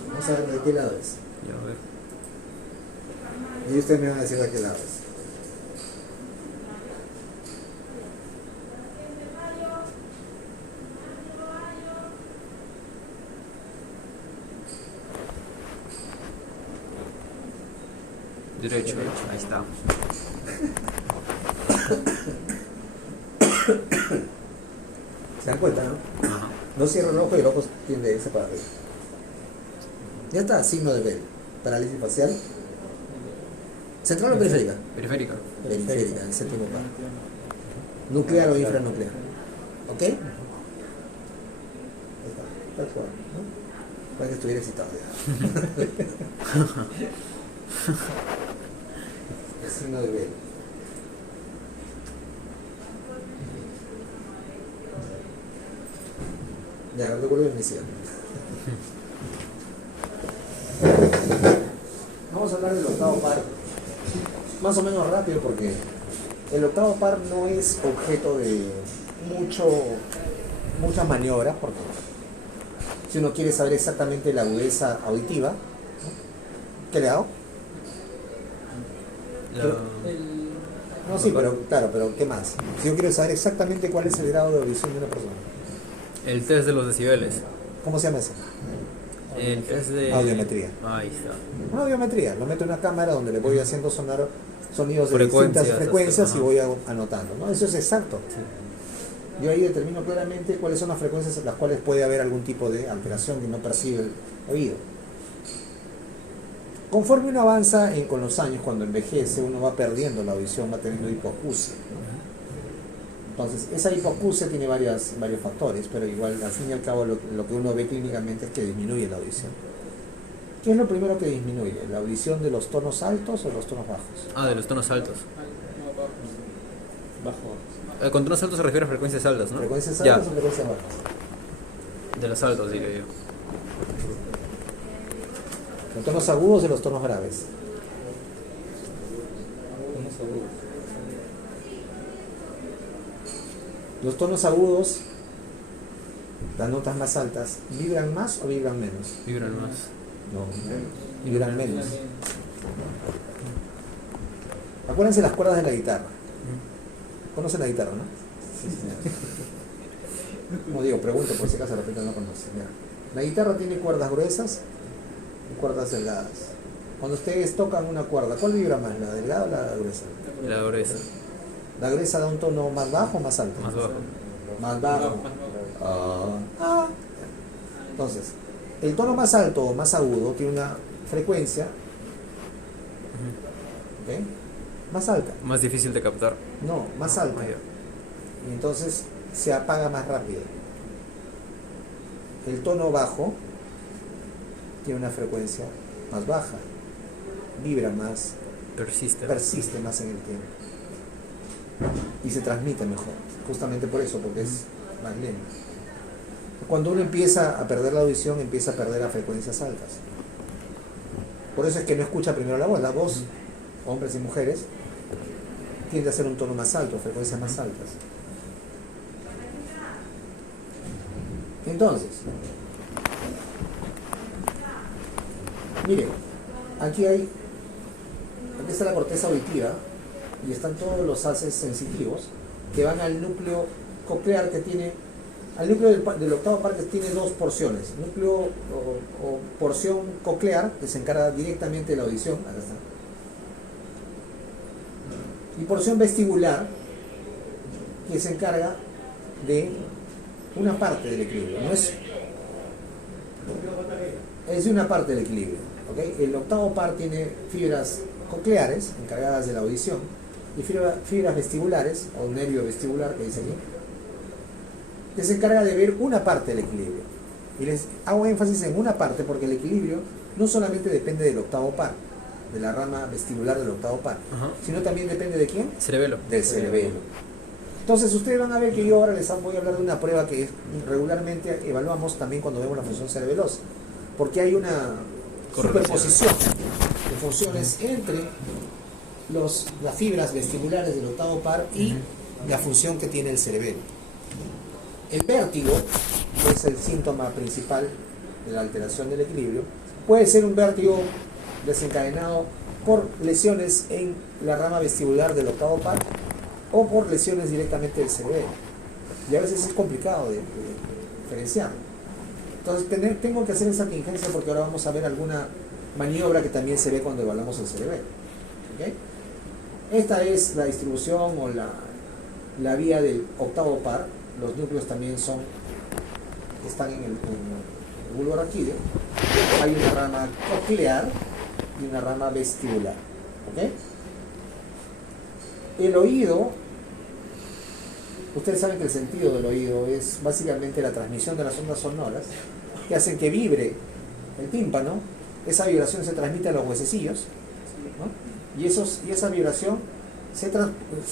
vamos a ver de qué lado es. Ya, a ver. Y ustedes me van a decir de qué lado es. Derecho, ahí está. ¿Se dan cuenta, no? Ajá. No cierra el ojo y el ojo tiende a irse para arriba. Ya está, signo de Bell. Parálisis facial. ¿Central o periférica? Periférica. Periférica, el séptimo par. Nuclear o infranuclear. ¿Ok? Ahí está, tal cual, ¿no? Para que estuviera excitado ya. El signo de Bell. Ya, recuerdo de misión. Vamos a hablar del octavo par. Más o menos rápido porque el octavo par no es objeto de muchas maniobras, porque si uno quiere saber exactamente la agudeza auditiva, ¿no? ¿Qué le hago? No, sí, pero claro, pero ¿qué más? Si yo quiero saber exactamente cuál es el grado de audición de una persona, El test de los decibeles. ¿cómo se llama eso? El test de... Audiometría. Ahí está. Una audiometría, lo meto en una cámara donde le voy haciendo sonar sonidos de Frecuencias, distintas frecuencias ajá. y voy anotando, ¿no? Eso es exacto. Yo ahí determino claramente cuáles son las frecuencias en las cuales puede haber algún tipo de alteración que no percibe el oído. Conforme uno avanza con los años, cuando envejece, uno va perdiendo la audición, va teniendo hipoacusia, ¿no? Entonces, esa hipoacusia tiene varios factores, pero igual, al fin y al cabo, lo que uno ve clínicamente es que disminuye la audición. ¿Qué es lo primero que disminuye? ¿La audición de los tonos altos o los tonos bajos? Ah, de los tonos altos. Bajo. Con tonos altos se refiere a frecuencias altas, ¿no? ¿Frecuencias Ya, altas o frecuencias bajas? de los altos, diré yo. ¿Los tonos agudos o los tonos graves? Unos agudos. Los tonos agudos, las notas más altas, ¿vibran más o vibran menos? Vibran más. No, vibran menos. Acuérdense las cuerdas de la guitarra. ¿Conocen la guitarra, no? No digo, pregunto por si acaso de repente no conocen. Mira. La guitarra tiene cuerdas gruesas y cuerdas delgadas. Cuando ustedes tocan una cuerda, ¿cuál vibra más, la delgada o la gruesa? La gruesa. ¿La gruesa da un tono más bajo o más alto? Más bajo. Más bajo. Ah. Entonces, el tono más alto o más agudo tiene una frecuencia, ¿ok?, más alta. Más difícil de captar. No, más alta. Ah, ya. Y entonces se apaga más rápido. El tono bajo tiene una frecuencia más baja, vibra más, Persiste. persiste más en el tiempo y se transmite mejor, justamente por eso, porque es más lento. Cuando uno empieza a perder la audición, empieza a perder a frecuencias altas. Por eso es que no escucha primero la voz, hombres y mujeres, tiende a ser un tono más alto, frecuencias más altas. Entonces, miren, aquí está la corteza auditiva y están todos los haces sensitivos que van al núcleo coclear que tiene, al núcleo del octavo par que tiene dos porciones, núcleo o porción coclear, que se encarga directamente de la audición, acá está, y porción vestibular, que se encarga de una parte del equilibrio, no es de una parte del equilibrio, ¿ok? El octavo par tiene fibras cocleares encargadas de la audición y fibras vestibulares, o nervio vestibular que dice aquí, que se encarga de ver una parte del equilibrio. Y les hago énfasis en una parte porque el equilibrio no solamente depende del octavo par, de la rama vestibular del octavo par, sino también depende de quién? Cerebelo. Del cerebelo. Entonces ustedes van a ver que yo ahora les voy a hablar de una prueba que regularmente evaluamos también cuando vemos la función cerebelosa, porque hay una superposición de funciones entre las fibras vestibulares del octavo par y la función que tiene el cerebelo. El vértigo, que es el síntoma principal de la alteración del equilibrio, puede ser un vértigo desencadenado por lesiones en la rama vestibular del octavo par o por lesiones directamente del cerebelo. Y a veces es complicado de diferenciar. Entonces tengo que hacer esa tingencia porque ahora vamos a ver alguna maniobra que también se ve cuando evaluamos el cerebelo. ¿Okay? Esta es la distribución o la vía del octavo par. Los núcleos también están en el bulbo raquídeo. Hay una rama coclear y una rama vestibular. ¿Okay? El oído, ustedes saben que el sentido del oído es básicamente la transmisión de las ondas sonoras que hacen que vibre el tímpano. Esa vibración se transmite a los huesecillos, ¿no? Y esa vibración se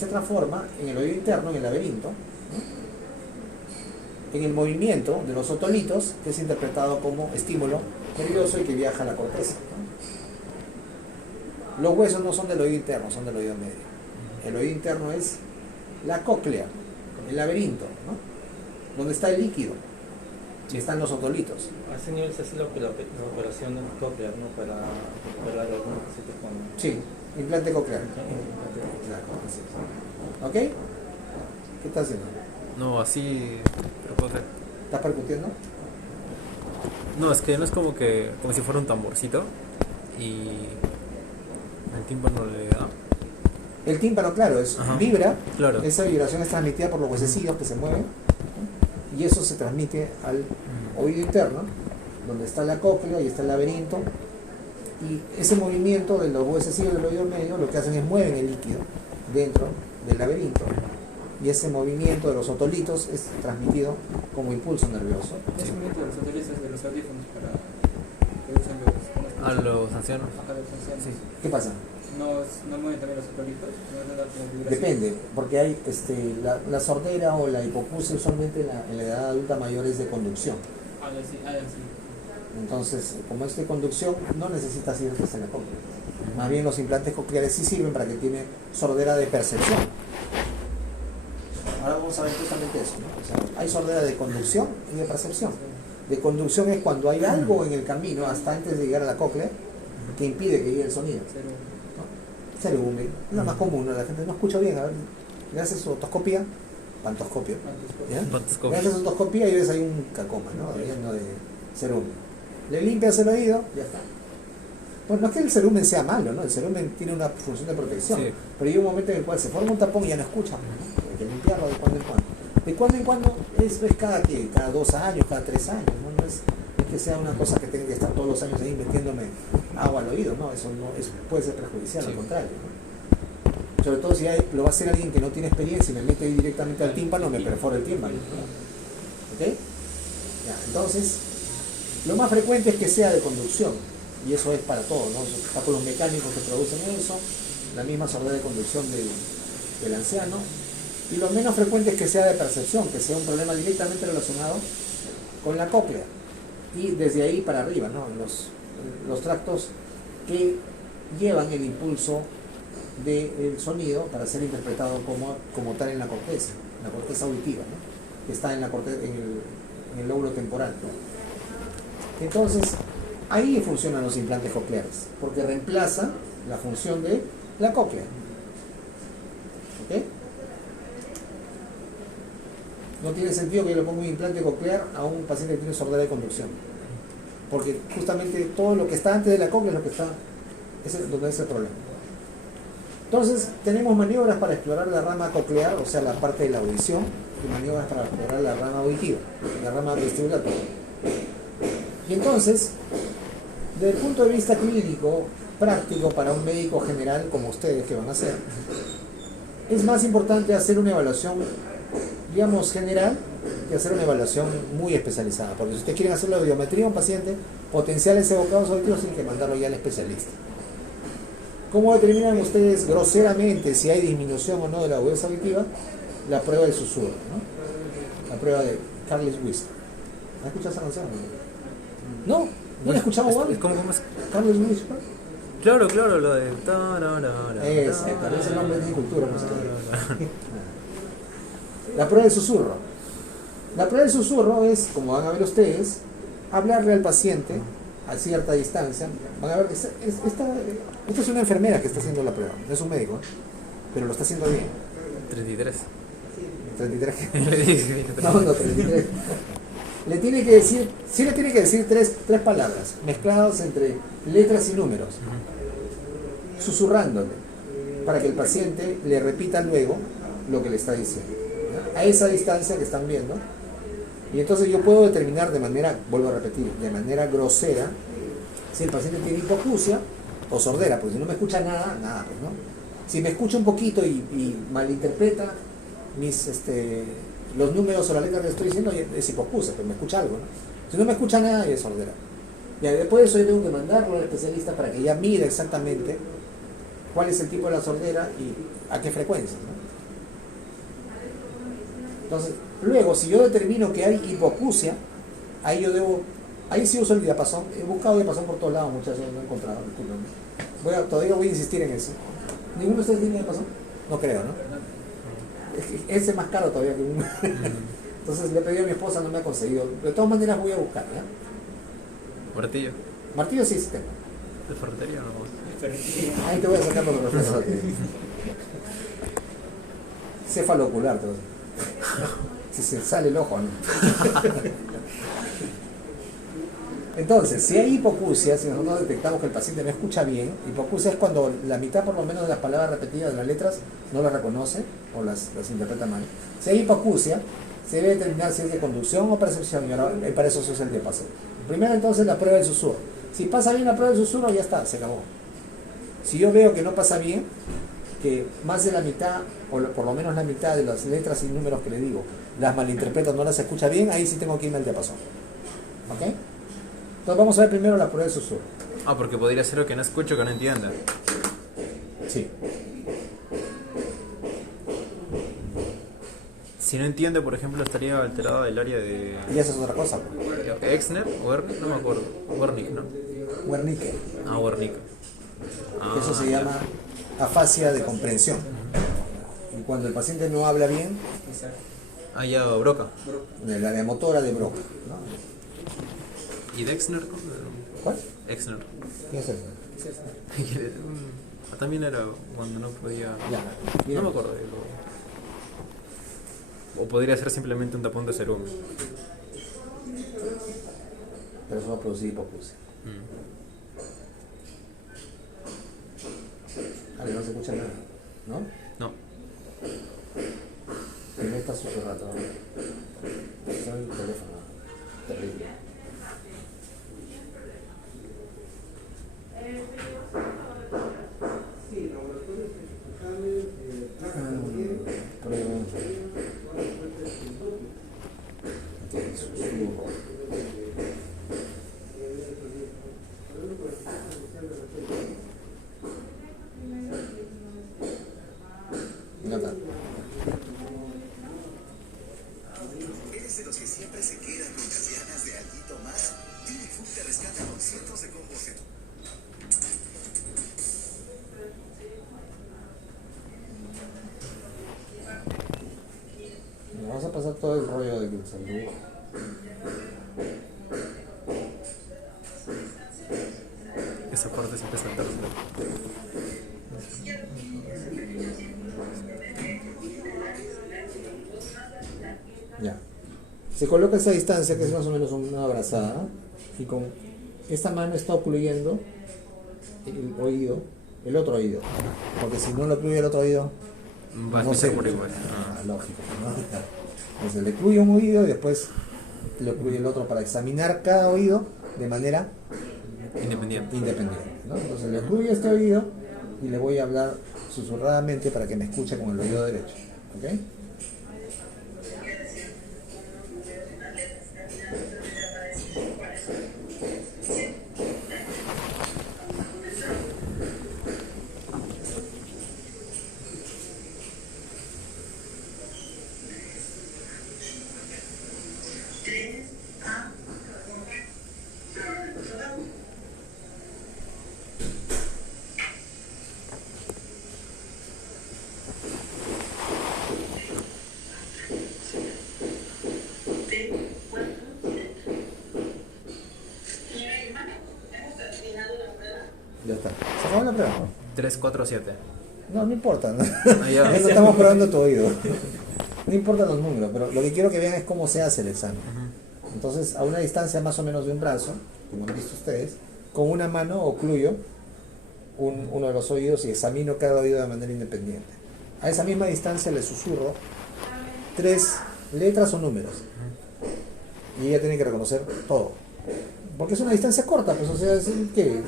transforma en el oído interno, en el laberinto, ¿no? En el movimiento de los otolitos, que es interpretado como estímulo nervioso y que viaja a la corteza, ¿no? Los huesos no son del oído interno, son del oído medio. El oído interno es la cóclea, el laberinto, ¿no? Donde está el líquido, y están los otolitos. A ese nivel se hace la operación coclear, ¿no? Para recuperar algún paciente con... Sí, implante coclear. Claro, así es. ¿Ok? ¿Qué estás haciendo? No, así lo puedo hacer. ¿Estás percutiendo? No, es que no es como si fuera un tamborcito y el tímpano le da. El tímpano, claro, vibra, Claro. esa vibración es transmitida por los huesecillos que se mueven, ¿no? Y eso se transmite al oído interno, donde está la cóclea y está el laberinto, y ese movimiento de los huesecillos del oído medio lo que hacen es mueven el líquido dentro del laberinto, y ese movimiento de los otolitos es transmitido como impulso nervioso. Ese movimiento de los satélites de los audífonos para que usan A los ancianos. Sí. ¿Qué pasa? No mueven también los otolitos, no dan como vibración. Depende, porque hay la sordera o la hipoacusia usualmente en la edad adulta mayor es de conducción. Sí. Entonces, como es de conducción, no necesitas ir hasta la cóclea. Más bien los implantes cocleares sí sirven para que tiene sordera de percepción. Ahora vamos a ver justamente eso, ¿no? O sea, hay sordera de conducción y de percepción. De conducción es cuando hay algo en el camino, hasta antes de llegar a la cóclea, que impide que llegue el sonido. Cerumen, es la más común, ¿no? La gente no escucha bien, a ver, le haces su otoscopía, pantoscopio, ¿ya? Le haces su otoscopía y ves ahí un cacoma, ¿no? Lleno de cerumen. Le limpias el oído, ya está. Pues no es que el cerumen sea malo, ¿no? El cerumen tiene una función de protección, Sí. pero llega un momento en el cual se forma un tapón y ya no escucha, ¿no? Hay que limpiarlo de cuando en cuando. De cuando en cuando es cada 2 años, cada 3 años, ¿no? No es que sea una cosa que tenga que estar todos los años ahí metiéndome agua al oído, ¿no? Eso no puede ser perjudicial, Sí. al contrario, ¿no? Sobre todo si lo va a hacer alguien que no tiene experiencia y me mete ahí directamente al tímpano, me perfora el tímpano, ¿no? ¿Ok? Ya, entonces, lo más frecuente es que sea de conducción, y eso es para todo, ¿no? Los cálculos mecánicos que producen eso, la misma sordera de conducción del anciano, y lo menos frecuente es que sea de percepción, que sea un problema directamente relacionado con la cóclea, y desde ahí para arriba, ¿no? Los tractos que llevan el impulso del sonido para ser interpretado como tal en la corteza auditiva, ¿no? Que está en el lóbulo temporal, ¿no? Entonces, ahí funcionan los implantes cocleares, porque reemplaza la función de la cóclea. ¿Ok? No tiene sentido que yo le ponga un implante coclear a un paciente que tiene sordera de conducción. Porque justamente todo lo que está antes de la cóclea es lo que está, donde es el problema. Entonces, tenemos maniobras para explorar la rama coclear, o sea, la parte de la audición, y maniobras para explorar la rama auditiva, la rama vestibular. Y entonces, desde el punto de vista clínico, práctico para un médico general como ustedes que van a hacer, es más importante hacer una evaluación, digamos, general, que hacer una evaluación muy especializada. Porque si ustedes quieren hacer la audiometría a un paciente, potenciales evocados auditivos, tienen que mandarlo ya al especialista. ¿Cómo determinan ustedes groseramente si hay disminución o no de la agudeza auditiva? La prueba del susurro, ¿no? La prueba de Carles Whisper. ¿Has escuchado esa canción? ¿No? ¿No la escuchamos igual? ¿Cómo es? Carles Whisper. Claro, lo de... Exacto, ese nombre es de cultura musical. La prueba del susurro. La prueba del susurro es, como van a ver ustedes, hablarle al paciente a cierta distancia. Van a ver que esta es una enfermera que está haciendo la prueba, no es un médico, pero lo está haciendo bien. 33. 33. No, 33. Le tiene que decir, sí le tiene que decir tres palabras, mezcladas entre letras y números, susurrándole, para que el paciente le repita luego lo que le está diciendo, ¿no? A esa distancia que están viendo. Y entonces yo puedo determinar de manera, vuelvo a repetir, de manera grosera, si el paciente tiene hipoacusia o sordera, porque si no me escucha nada, pues, ¿no? Si me escucha un poquito y malinterpreta los números o la letra que estoy diciendo, es hipoacusia, pero me escucha algo, ¿no? Si no me escucha nada, es sordera. Y después de eso yo tengo que mandarlo al especialista para que ella mida exactamente cuál es el tipo de la sordera y a qué frecuencia, ¿no? Entonces, luego, si yo determino que hay hipoacusia, ahí sí uso el diapasón. He buscado diapasón por todos lados, muchachos, no he encontrado, disculpen. Todavía voy a insistir en eso. ¿Ninguno de ustedes tiene diapasón? No creo, ¿no? Ese es más caro todavía que un... Entonces le pedí a mi esposa, no me ha conseguido. De todas maneras voy a buscar, ¿ya? Martillo. Martillo sí tengo. ¿De ferretería no? Ahí te voy a sacar los reflejos. Céfalo ocular, todo. Si se sale el ojo, ¿no? Entonces, si hay hipoacusia, si nosotros detectamos que el paciente no escucha bien, hipoacusia es cuando la mitad por lo menos de las palabras repetidas de las letras no las reconoce o las interpreta mal. Si hay hipoacusia, se debe determinar si es de conducción o percepción, y ahora para eso se usa el diapasón. Primero entonces la prueba del susurro. Si pasa bien la prueba del susurro, ya está, se acabó. Si yo veo que no pasa bien, que más de la mitad, o por lo menos la mitad de las letras y números que le digo, las malinterpreto, no las escucha bien, ahí sí tengo que irme al diapasón. ¿Ok? Entonces vamos a ver primero la prueba del susurro. Ah, porque podría ser lo que no escucho, que no entienda. Sí. Si no entiende, por ejemplo, estaría alterado el área de... Y eso es otra cosa. Exner, Wernicke, no me acuerdo. Wernicke, ¿no? Wernicke. Wernicke. Eso se llama afasia de comprensión. Y cuando el paciente no habla bien, Ya, Broca. la de motora de Broca, ¿no? ¿Y de Exner? ¿Cuál? Exner. ¿Quién es eso? También era cuando no podía... Ya, no me acuerdo. O podría ser simplemente un tapón de cerumen. Pero eso va a producir hipoacusia. Vale, no se escucha nada, ¿no? No. Y no está susurrando. Está en el teléfono. Terrible. ¿Eres de los que siempre se quedan con las ganas de alguito más? Dinifood te rescata con cientos de combos de... Vamos a pasar todo el rollo de que salud. Esa parte siempre saltarse. Ya. Se coloca esa distancia que es más o menos una abrazada y con esta mano está ocluyendo el oído, el otro oído. Porque si no lo ocluye el otro oído, Va a no escuchar sé. por igual. Lógico, ¿no? Entonces le ocluye un oído y después le ocluye el otro para examinar cada oído de manera Independiente. independiente, ¿no? Entonces le ocluye este oído y le voy a hablar susurradamente para que me escuche con el oído derecho. ¿Ok? Ya está. ¿Se acabó la prueba? 3, 4, 7. No, no importa. No, Ya. no estamos probando tu oído. No importan los números, pero lo que quiero que vean es cómo se hace el examen. Entonces, a una distancia más o menos de un brazo, como han visto ustedes, con una mano ocluyo uno de los oídos y examino cada oído de manera independiente. A esa misma distancia le susurro 3 letras o números. Y ella tiene que reconocer todo. Porque es una distancia corta, pues, o sea, es que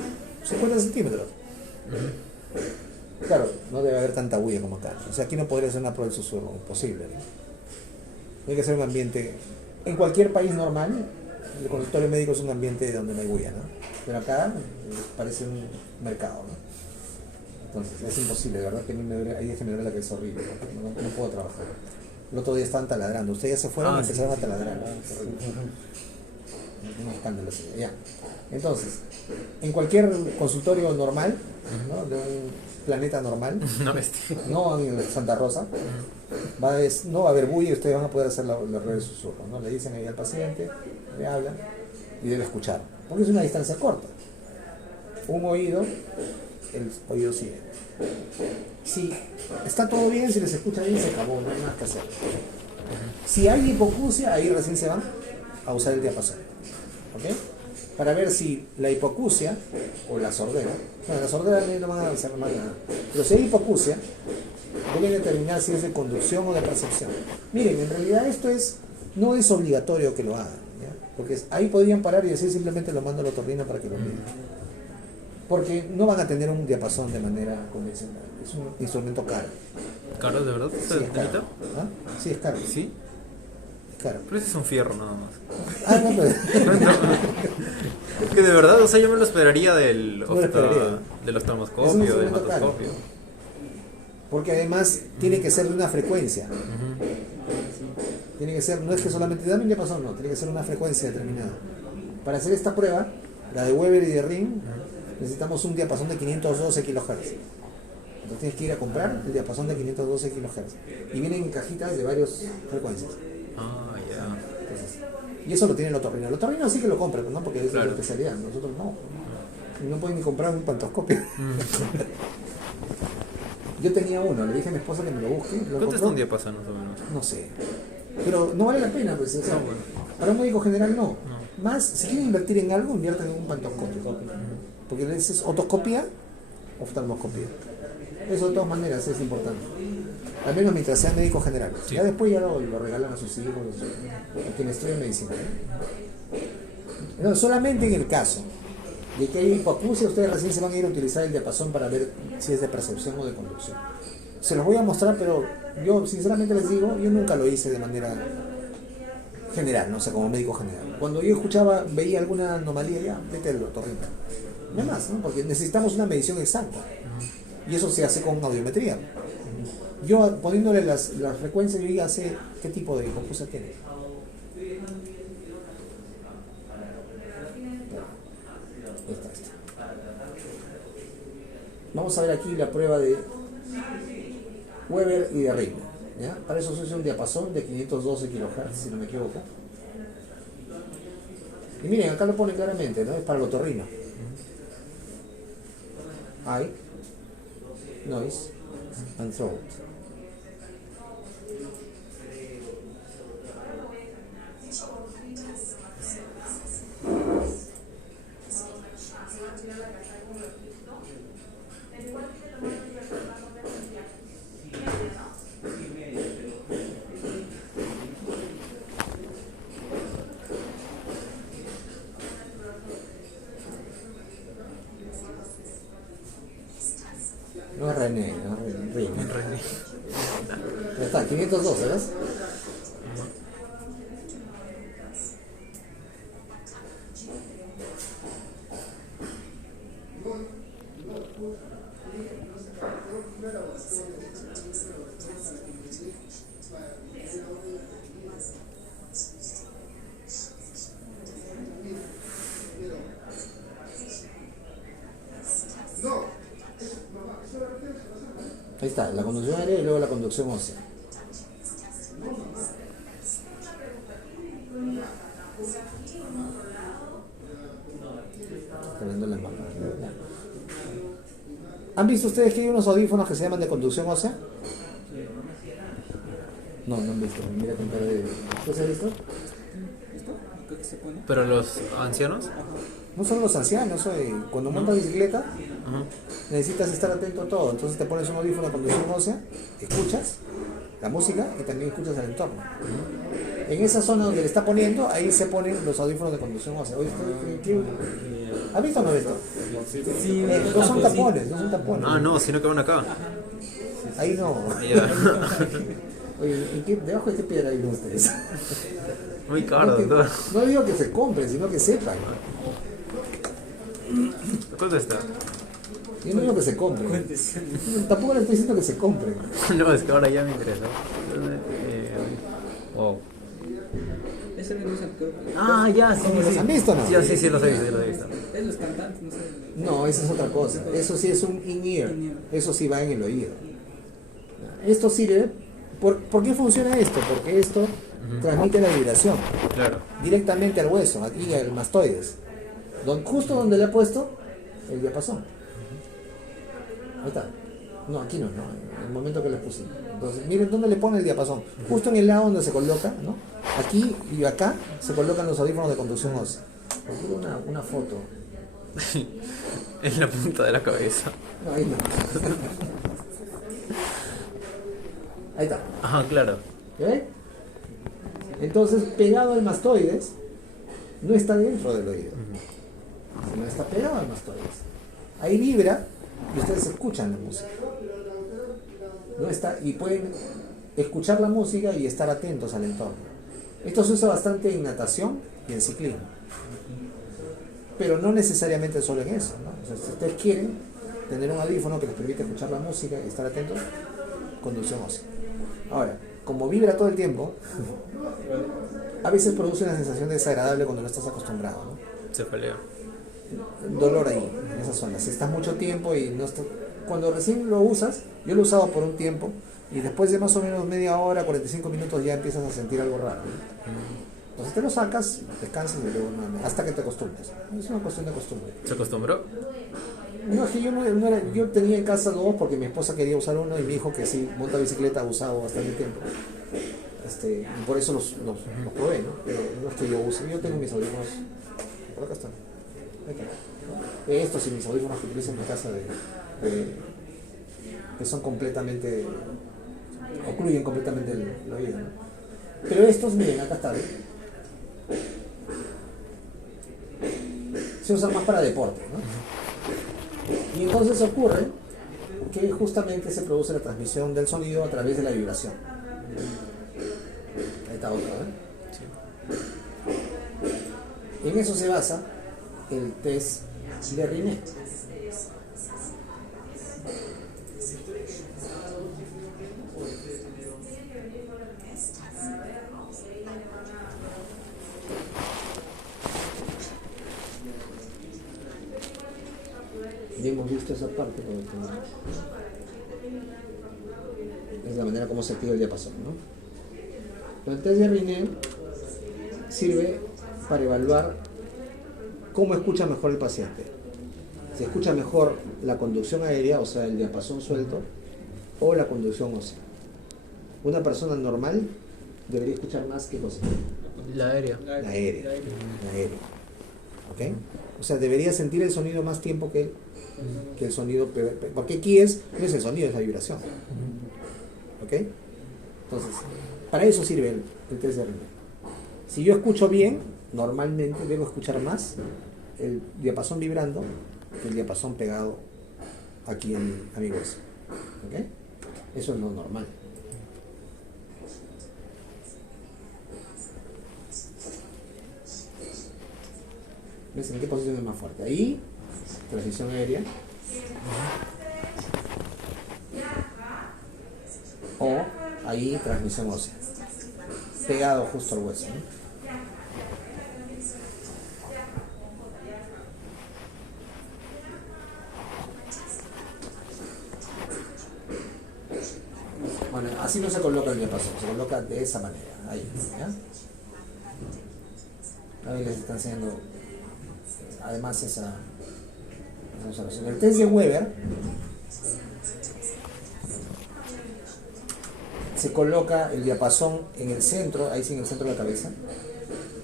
50 centímetros. Claro, no debe haber tanta bulla como acá. O sea, aquí no podría ser una prueba del susurro, imposible, ¿no? Tiene que ser un ambiente, en cualquier país normal, el consultorio médico es un ambiente donde no hay bulla, ¿no? Pero acá parece un mercado, ¿no? Entonces, es imposible, de verdad que a mí ahí es que me duele la cabeza horrible, no puedo trabajar. El otro día estaban taladrando, ustedes ya se fueron y empezaron a taladrar, ¿no? Un escándalo así, ya. Entonces, en cualquier consultorio normal, ¿no? De un planeta normal, No, bestia. no en Santa Rosa, no va a haber bulla y ustedes van a poder hacer la red de susurro, ¿no? Le dicen ahí al paciente, le hablan y debe escuchar, porque es una distancia corta. Un oído, el oído sigue. Si está todo bien, si les escucha bien, se acabó, no hay más que hacer. Si hay hipoacusia, ahí recién se van a usar el diapasón. ¿Ok? Para ver si la hipoacusia o la sordera, bueno, la sordera no van a hacer más nada, pero si hay hipoacusia, deben determinar si es de conducción o de percepción. Miren, en realidad esto no es obligatorio que lo hagan, ¿ya? Porque ahí podrían parar y decir simplemente lo mando al otorrino para que lo miren. Porque no van a tener un diapasón de manera convencional, es un instrumento caro. ¿Caro, de verdad? Sí, ¿Está es caro. bonito? ¿Ah? Sí, es caro. Sí. Es caro. Pero ese es un fierro nada más. Ah, no, pero... Que de verdad, o sea, yo me lo esperaría del No lo esperaría. del Es un oftalmoscopio, del instrumento caro. hematoscopio. Porque además tiene que ser de una frecuencia. Tiene que ser, no es que solamente dame un diapasón, no, tiene que ser una frecuencia determinada. Para hacer esta prueba, la de Weber y de Ring, necesitamos un diapasón de 512 kHz. Entonces tienes que ir a comprar el diapasón de 512 kHz. Y vienen en cajitas de varias frecuencias. Ah, ya. Entonces, y eso lo tiene el otorrino. El otorrino sí que lo compra, ¿no? Porque es Claro. su especialidad. Nosotros no. No pueden ni comprar un pantoscopio. Yo tenía uno, le dije a mi esposa que me lo busque. Lo ¿Cuánto está compró. un diapasón más o menos? No sé. Pero no vale la pena, pues. O sea, No, bueno. para un médico general no. No. Más, si quieren invertir en algo, invierten en un pantoscopio. Porque le dices otoscopía, oftalmoscopía. Eso de todas maneras es importante. Al menos mientras sea médico general. Sí. Ya después ya lo regalan a sus hijos, a quienes estudian medicina. No, solamente en el caso de que haya hipoacusia, ustedes recién se van a ir a utilizar el diapasón para ver si es de percepción o de conducción. Se los voy a mostrar, pero yo sinceramente les digo, yo nunca lo hice de manera general, no sé, como médico general. Cuando yo veía alguna anomalía, ya, vete al otorrino. No más, ¿no? Porque necesitamos una medición exacta. Y eso se hace con audiometría. Yo poniéndole las frecuencias, yo ya sé qué tipo de hipoacusia tiene. Esta. Vamos a ver aquí la prueba de Weber y de Ring, ¿ya? Para eso se usa un diapasón de 512 kHz, si no me equivoco. Y miren, acá lo pone claramente, ¿no? Es para el otorrino. Eye, noise, and throat. René, ¿no? René. Ya está, 512, ¿ves? Ahí está, la conducción aérea y luego la conducción ósea. Está viendo la mapa. ¿Han visto ustedes que hay unos audífonos que se llaman de conducción ósea? No, no han visto. Mira con cara de... ¿Tú has visto? ¿Esto? ¿Qué se pone? Pero los ancianos. No solo los ancianos, cuando montas bicicleta Ajá. necesitas estar atento a todo. Entonces te pones un audífono de conducción ósea, escuchas la música y también escuchas el entorno. En esa zona donde le está poniendo, ahí se ponen los audífonos de conducción ósea. ¿Has visto o no has visto? Sí, No son tapones, no son tapones. Ah, no, sino que van acá. Ahí no. Ya. Oye, ¿debajo de qué piedra viven ustedes? Muy caro, no, doctor. no digo que se compren, sino que sepan. ¿Cuánto está? Yo no digo que se compren. Tampoco le estoy diciendo que se compren. No, es que ahora ya me interesa. Wow. Ese no es el que... Ah, ya, sí, ¿Los sí. han visto o no? Sí, sí, los he visto, los he visto. Es los cantantes, no sé. No, esa es otra cosa. Eso sí es un in-ear. In-ear. Eso sí va en el oído. Esto sirve. ¿Por qué funciona esto? Porque esto transmite la vibración Claro. directamente al hueso, aquí al mastoides. Justo donde le he puesto el diapasón. Ahí está. No, aquí no, en el momento que le puse. Entonces, miren dónde le pone el diapasón. Justo en el lado donde se coloca, ¿no? Aquí y acá se colocan los audífonos de conducción ósea. Quiero una foto. En la punta de la cabeza. No, ahí no. Ahí está. Ajá, claro. ¿Ve? Entonces, pegado al mastoides, no está dentro del oído, sino está pegado al mastoides. Ahí vibra y ustedes escuchan la música. No está, y pueden escuchar la música y estar atentos al entorno. Esto se usa bastante en natación y en ciclismo. Pero no necesariamente solo en eso, ¿no? O sea, si ustedes quieren tener un audífono que les permite escuchar la música y estar atentos, conducción ósea. Ahora, como vibra todo el tiempo, a veces produce una sensación desagradable cuando no estás acostumbrado, ¿no? Cefalea. Dolor ahí, en esa zona. Si estás mucho tiempo y no estás... Cuando recién lo usas, yo lo he usado por un tiempo, y después de más o menos media hora, 45 minutos, ya empiezas a sentir algo raro, ¿no? Entonces te lo sacas, descansas y luego nuevamente, hasta que te acostumbres. Es una cuestión de costumbre. ¿Se acostumbró? No, es que yo tenía en casa dos porque mi esposa quería usar uno y mi hijo que sí monta bicicleta ha usado bastante tiempo. Y por eso los probé, ¿no? Pero no es que yo use, yo tengo mis audífonos, por acá están. Estos y mis audífonos que utilizo en mi casa que son completamente, ocluyen completamente el oído, ¿no? Pero estos, miren, acá está, ¿ven? Se usan más para deporte, ¿no? Y entonces ocurre que justamente se produce la transmisión del sonido a través de la vibración. Ahí está otro, ¿eh? En eso se basa el test de Riné. Ya hemos visto esa parte, es la manera como se activa el diapasón, ¿no? Pero el test de Riné sirve para evaluar cómo escucha mejor el paciente. Si escucha mejor la conducción aérea, o sea, el diapasón suelto, o la conducción ósea. Una persona normal debería escuchar más que cosa. La aérea. La aérea. ¿Ok? O sea, debería sentir el sonido más tiempo que el sonido, porque aquí no es el sonido, es la vibración. ¿Ok? Entonces, para eso sirve el test de Riné. Si yo escucho bien, normalmente debo escuchar más el diapasón vibrando que el diapasón pegado aquí a mi hueso. ¿Ok? Eso es lo normal. ¿Ves en qué posición es más fuerte? Ahí, transmisión aérea. O ahí, transmisión ósea. Pegado justo al hueso, ¿no? Bueno, así no se coloca el diapasón, se coloca de esa manera. Ahí, ¿ya? Ahí les está enseñando además esa observación. El test de Weber se coloca el diapasón en el centro, ahí sí en el centro de la cabeza,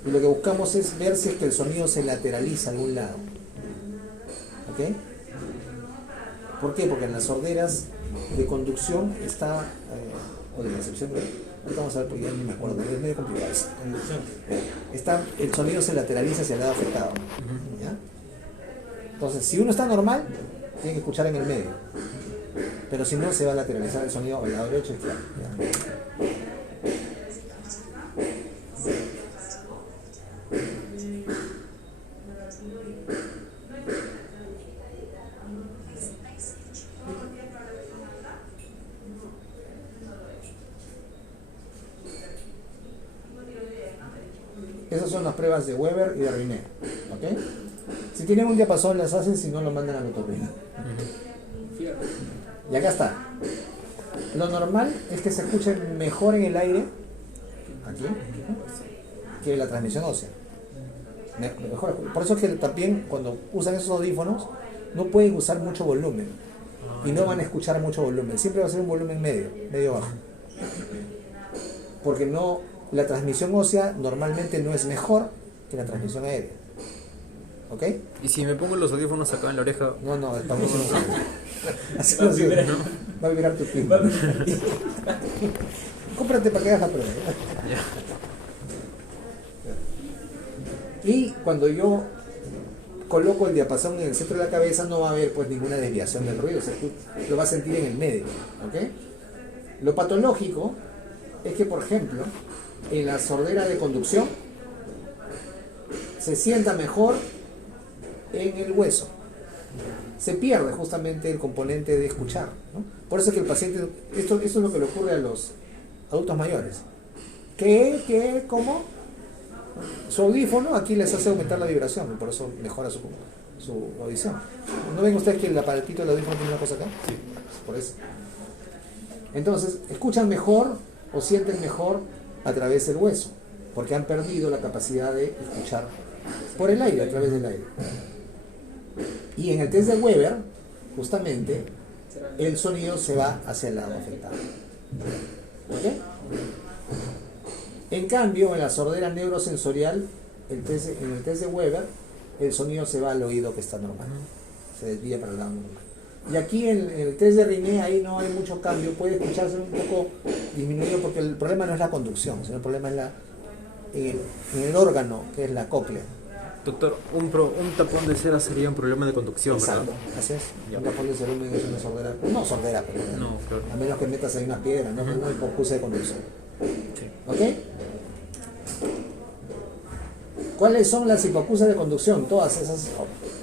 y lo que buscamos es ver si es que el sonido se lateraliza a algún lado. ¿Ok? ¿Por qué? Porque en las sorderas de conducción está, o de percepción, ahorita vamos a ver porque ya ni me acuerdo, es medio complicado eso. Está, el sonido se lateraliza hacia el lado afectado. ¿Ya? Entonces, si uno está normal, tiene que escuchar en el medio. Pero si no, se va a lateralizar el sonido al lado derecho y izquierdo. Esas son las pruebas de Weber y de Riné. ¿Ok? Si tienen un diapasón las hacen, si no lo mandan a la otorrino. Y acá está. Lo normal es que se escuche mejor en el aire, aquí, que la transmisión ósea. Mejor. Por eso es que también cuando usan esos audífonos no pueden usar mucho volumen y no van a escuchar mucho volumen. Siempre va a ser un volumen medio bajo. Porque no, la transmisión ósea normalmente no es mejor que la transmisión aérea. ¿Ok? Y si me pongo los audífonos acá en la oreja. No, estamos así no se va a vibrar tu timbre. Cómprate para que hagas la prueba. Y cuando yo coloco el diapasón en el centro de la cabeza, no va a haber pues ninguna desviación del ruido, lo va a sentir en el medio. ¿Ok? Lo patológico es que, por ejemplo, en la sordera de conducción se sienta mejor en el hueso. Se pierde justamente el componente de escuchar, ¿no? Por eso es que el paciente, esto es lo que le ocurre a los adultos mayores. ¿Cómo? Su audífono aquí les hace aumentar la vibración y por eso mejora su audición. ¿No ven ustedes que el aparatito del audífono tiene una cosa acá? Sí. Por eso. Entonces, escuchan mejor o sienten mejor a través del hueso, porque han perdido la capacidad de escuchar por el aire, a través del aire. Y en el test de Weber, justamente, el sonido se va hacia el lado afectado. ¿Ok? En cambio, en la sordera neurosensorial, en el test de Weber, el sonido se va al oído que está normal. Se desvía para el lado normal. Y aquí en el test de Riné, ahí no hay mucho cambio. Puede escucharse un poco disminuido porque el problema no es la conducción, sino el problema es en el órgano, que es la cóclea. Doctor, un tapón de cera sería un problema de conducción, Exacto, ¿verdad? así es. Ya. Un tapón de cerumen es una sordera, no sordera, pero No, claro. a menos que metas ahí una piedra, no hay hipoacusia de conducción. Sí. ¿Ok? ¿Cuáles son las hipoacusias de conducción? Todas esas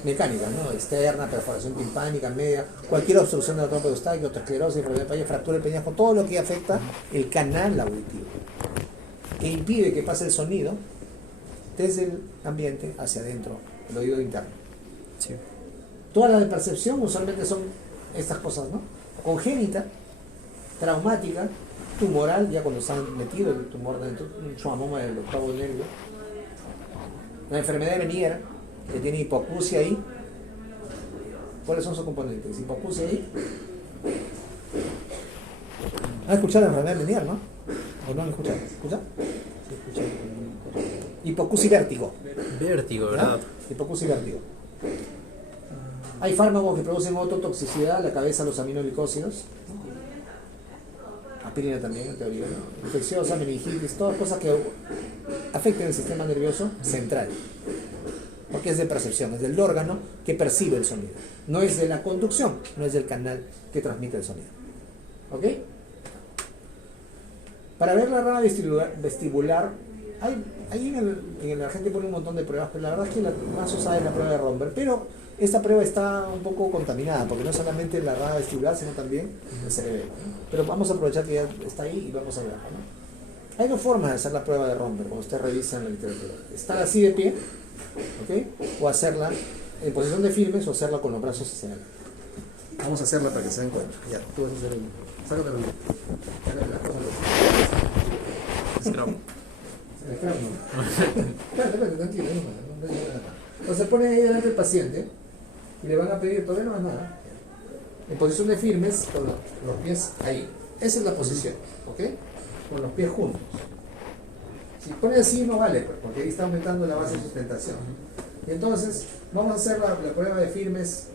mecánicas, ¿no? Externa, perforación timpánica, media, cualquier obstrucción de la trompa de Eustaquio, otoesclerosis, problema de Paget, fractura del peñasco, todo lo que afecta el canal auditivo, que impide que pase el sonido desde el ambiente hacia adentro, el oído interno. Sí. Todas las de percepción usualmente son estas cosas, ¿no? Congénita, traumática, tumoral, ya cuando se han metido el tumor dentro, un schwannoma del octavo nervio. La enfermedad de Meniere, que tiene hipoacusia ahí. ¿Cuáles son sus componentes? Hipoacusia ahí. ¿Han escuchado la enfermedad de Meniere, no? ¿O no han escuchado? ¿Escucha? Sí, escucha. Hipoacusia y vértigo. Vértigo, ¿verdad? Hipoacusia y vértigo. Hay fármacos que producen ototoxicidad a la cabeza, los aminoglicósidos. Aspirina también, en teoría. ¿No? Infecciosa, meningitis, todas cosas que afectan el sistema nervioso central. porque es de percepción, es del órgano que percibe el sonido. No es de la conducción, no es del canal que transmite el sonido. ¿Ok? Para ver la rama vestibular, ahí la gente pone un montón de pruebas, pero la verdad es que la más usada es la prueba de Romberg, pero esta prueba está un poco contaminada, porque no solamente la rama vestibular, sino también el cerebelo, ¿no? Pero vamos a aprovechar que ya está ahí y vamos a verla, ¿no? Hay dos formas de hacer la prueba de Romberg, cuando usted revisa en la literatura. Estar así de pie, ¿ok? O hacerla en posición de firmes o hacerla con los brazos hacia adelante. Vamos a hacerla para que se den cuenta. Ya, tú vas a hacer el... Sácatelo bien. Sácate las cosas. Scrum. El scrum, ¿no? Espérate, tranquilo, no digo nada. Entonces pone ahí delante el paciente y le van a pedir, todavía no más nada. En posición de firmes, con los pies ahí. Esa es la posición, ¿ok? Con los pies juntos. Si pone así no vale, pues, porque ahí está aumentando la base de sustentación. Y entonces vamos a hacer la prueba de firmes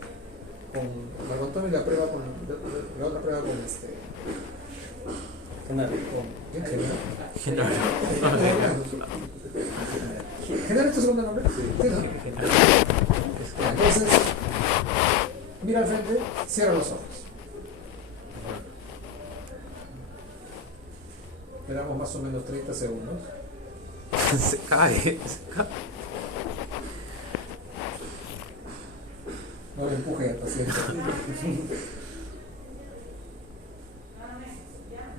con Marco y la prueba con la otra prueba con ¿quién? Genaro. ¿Genaro es tu segundo nombre? Sí, ¿no? Entonces, mira al frente, cierra los ojos. Esperamos más o menos 30 segundos. Se cae. No le empuje al paciente.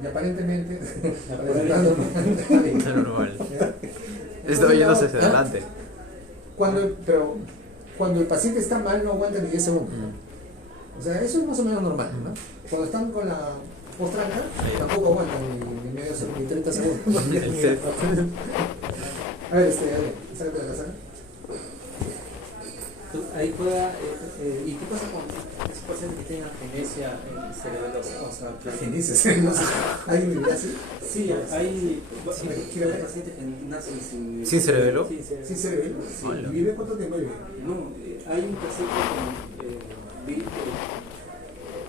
Y aparentemente, Es normal. Está oyéndose hacia adelante. Pero cuando el paciente está mal no aguanta ni 10 segundos. O sea, eso es más o menos normal, ¿no? Cuando están con la postranca, tampoco aguantan ni 30 segundos. El set. A ver, sácate de la sala. Ahí juega, ¿y qué pasa con esos pacientes que tengan agenesia cerebelosa? O sea, que... Agenesia, ¿hay un nivel así? Sí, hay pacientes que nacen sin... ¿Sin cerebelo? ¿Sí se ve? Sí. ¿Y vive cuánto tiempo vive? No, hay un paciente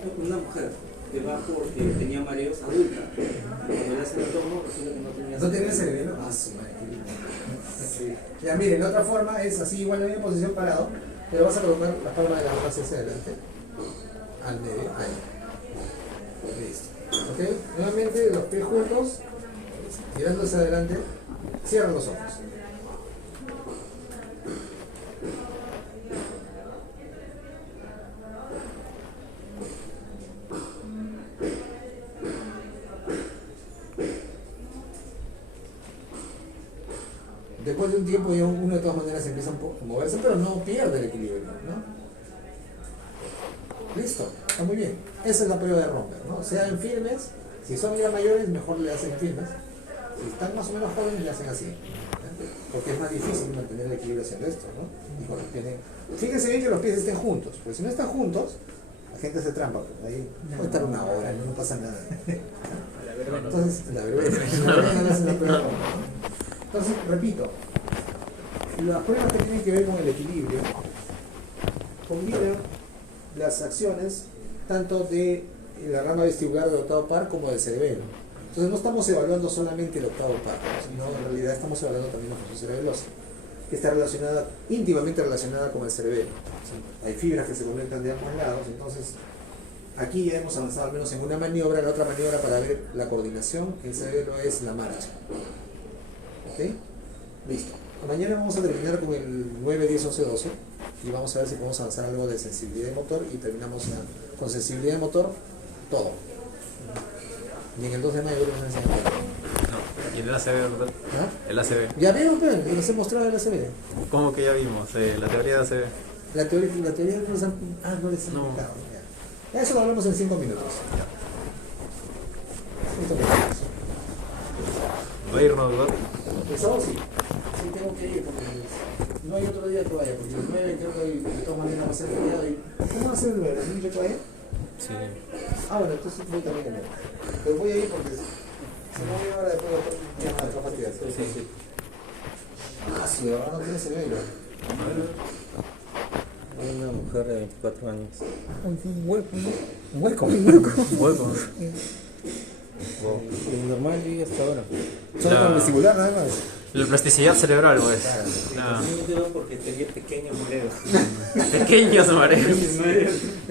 con una mujer que va porque tenía mareos adulta. Cuando le hacen el tomo, resulta que no tenía ¿No tenía cerebelo? Ah, su madre, qué lindo. Sí. Ya miren, la otra forma es así, igual en la misma posición parado, pero vas a colocar la palma de la mano hacia adelante, al medio, ahí. Listo. ¿Ok? Nuevamente los pies juntos, mirando hacia adelante, cierra los ojos. Después de un tiempo ya uno de todas maneras empieza un poco a moverse, pero no pierde el equilibrio, ¿no? Listo, está muy bien. Esa es la prueba de Romberg, ¿no? Sean firmes, si son ya mayores mejor le hacen firmes, si están más o menos jóvenes le hacen así, ¿no? Porque es más difícil mantener el equilibrio haciendo esto, ¿no? Y con los pies fíjense bien que los pies estén juntos, porque si no están juntos, la gente se trampa, pues ahí puede estar una hora, no pasa nada. Entonces, la verbena no hacen la prueba de Romberg, ¿no? Entonces, repito, las pruebas que tienen que ver con el equilibrio combinan las acciones tanto de la rama vestibular del octavo par como del cerebelo. Entonces no estamos evaluando solamente el octavo par, sino en realidad estamos evaluando también la función cerebelosa, que está íntimamente relacionada con el cerebelo. Hay fibras que se conectan de ambos lados, entonces aquí ya hemos avanzado al menos en una maniobra. La otra maniobra para ver la coordinación, el cerebelo es la marcha. ¿Ok? Listo. Mañana vamos a terminar con el 9, 10, 11, 12 y vamos a ver si podemos avanzar algo de sensibilidad de motor y terminamos con sensibilidad de motor todo. Y en el 2 de mayo vamos a enseñar todo. No, y el ACB, ¿verdad? ¿Ah? El ACB. Ya vieron, pero les he mostrado el ACB. ¿Cómo que ya vimos? La teoría de ACB. La teoría no les han... Ah, no les han No. explicado. Ya. Eso lo hablamos en 5 minutos. 5 minutos. Va a irnos, ¿verdad? El sábado sí. Sí tengo que ir porque no hay otro día que vaya, porque el 9 creo que de todas maneras va a ser feriado. ¿Cómo va a ser el 9? ¿No que vaya? Sí. Ah, bueno, entonces voy también el 9. Pero voy a ir porque si no voy ahora después ya me va a fastidiar. Sí. Ah, sí, de verdad no tiene cerebro. Hay una mujer de 24 años. Un hueco. Hueco. Y normal vive hasta ahora. Solo con el vestibular nada más. La plasticidad cerebral, pues. A mí me dio porque tenía pequeños mareos. Pequeños mareos.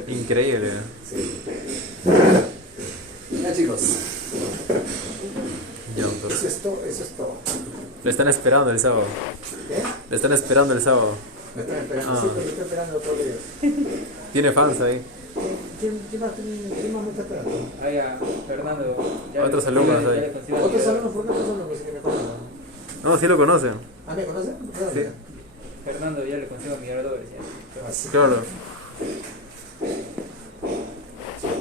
Increíble. Ya chicos, Ya, doctor. eso es todo, eso es todo. Le están esperando el sábado. ¿Qué? Le están esperando el sábado. Me están esperando, Ah. sí, porque estoy esperando otro video. Tiene fans ahí. ¿Quién más me está esperando? Ahí a Fernando. Otros alumnos ahí. le consigo ¿Otros el- alumnos? ¿Por qué otros alumnos que me conocen? No, sí lo conocen. ¿Ah, me conocen? Sí. Fernando ya le consigo miradores. Ya. Claro.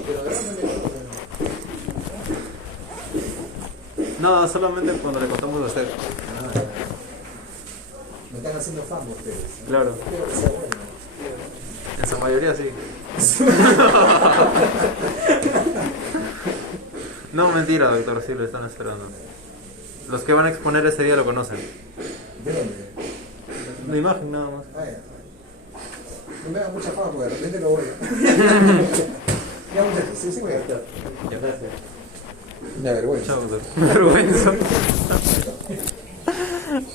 Pero de verdad no me conocen. No, solamente cuando le contamos a usted. Ah, ya. Me están haciendo fan ustedes. Claro. Espero que sea bueno. En su mayoría sí. No, mentira, doctor, sí lo están esperando. Los que van a exponer ese día lo conocen. ¿De dónde? La imagen nada más. Ah, ya. No me hagan mucha fama porque de repente lo voy a. Ya, muchachos, sí, sí, voy a. Gracias. Ya, vergüenza. Chao, doctor. Vergüenza.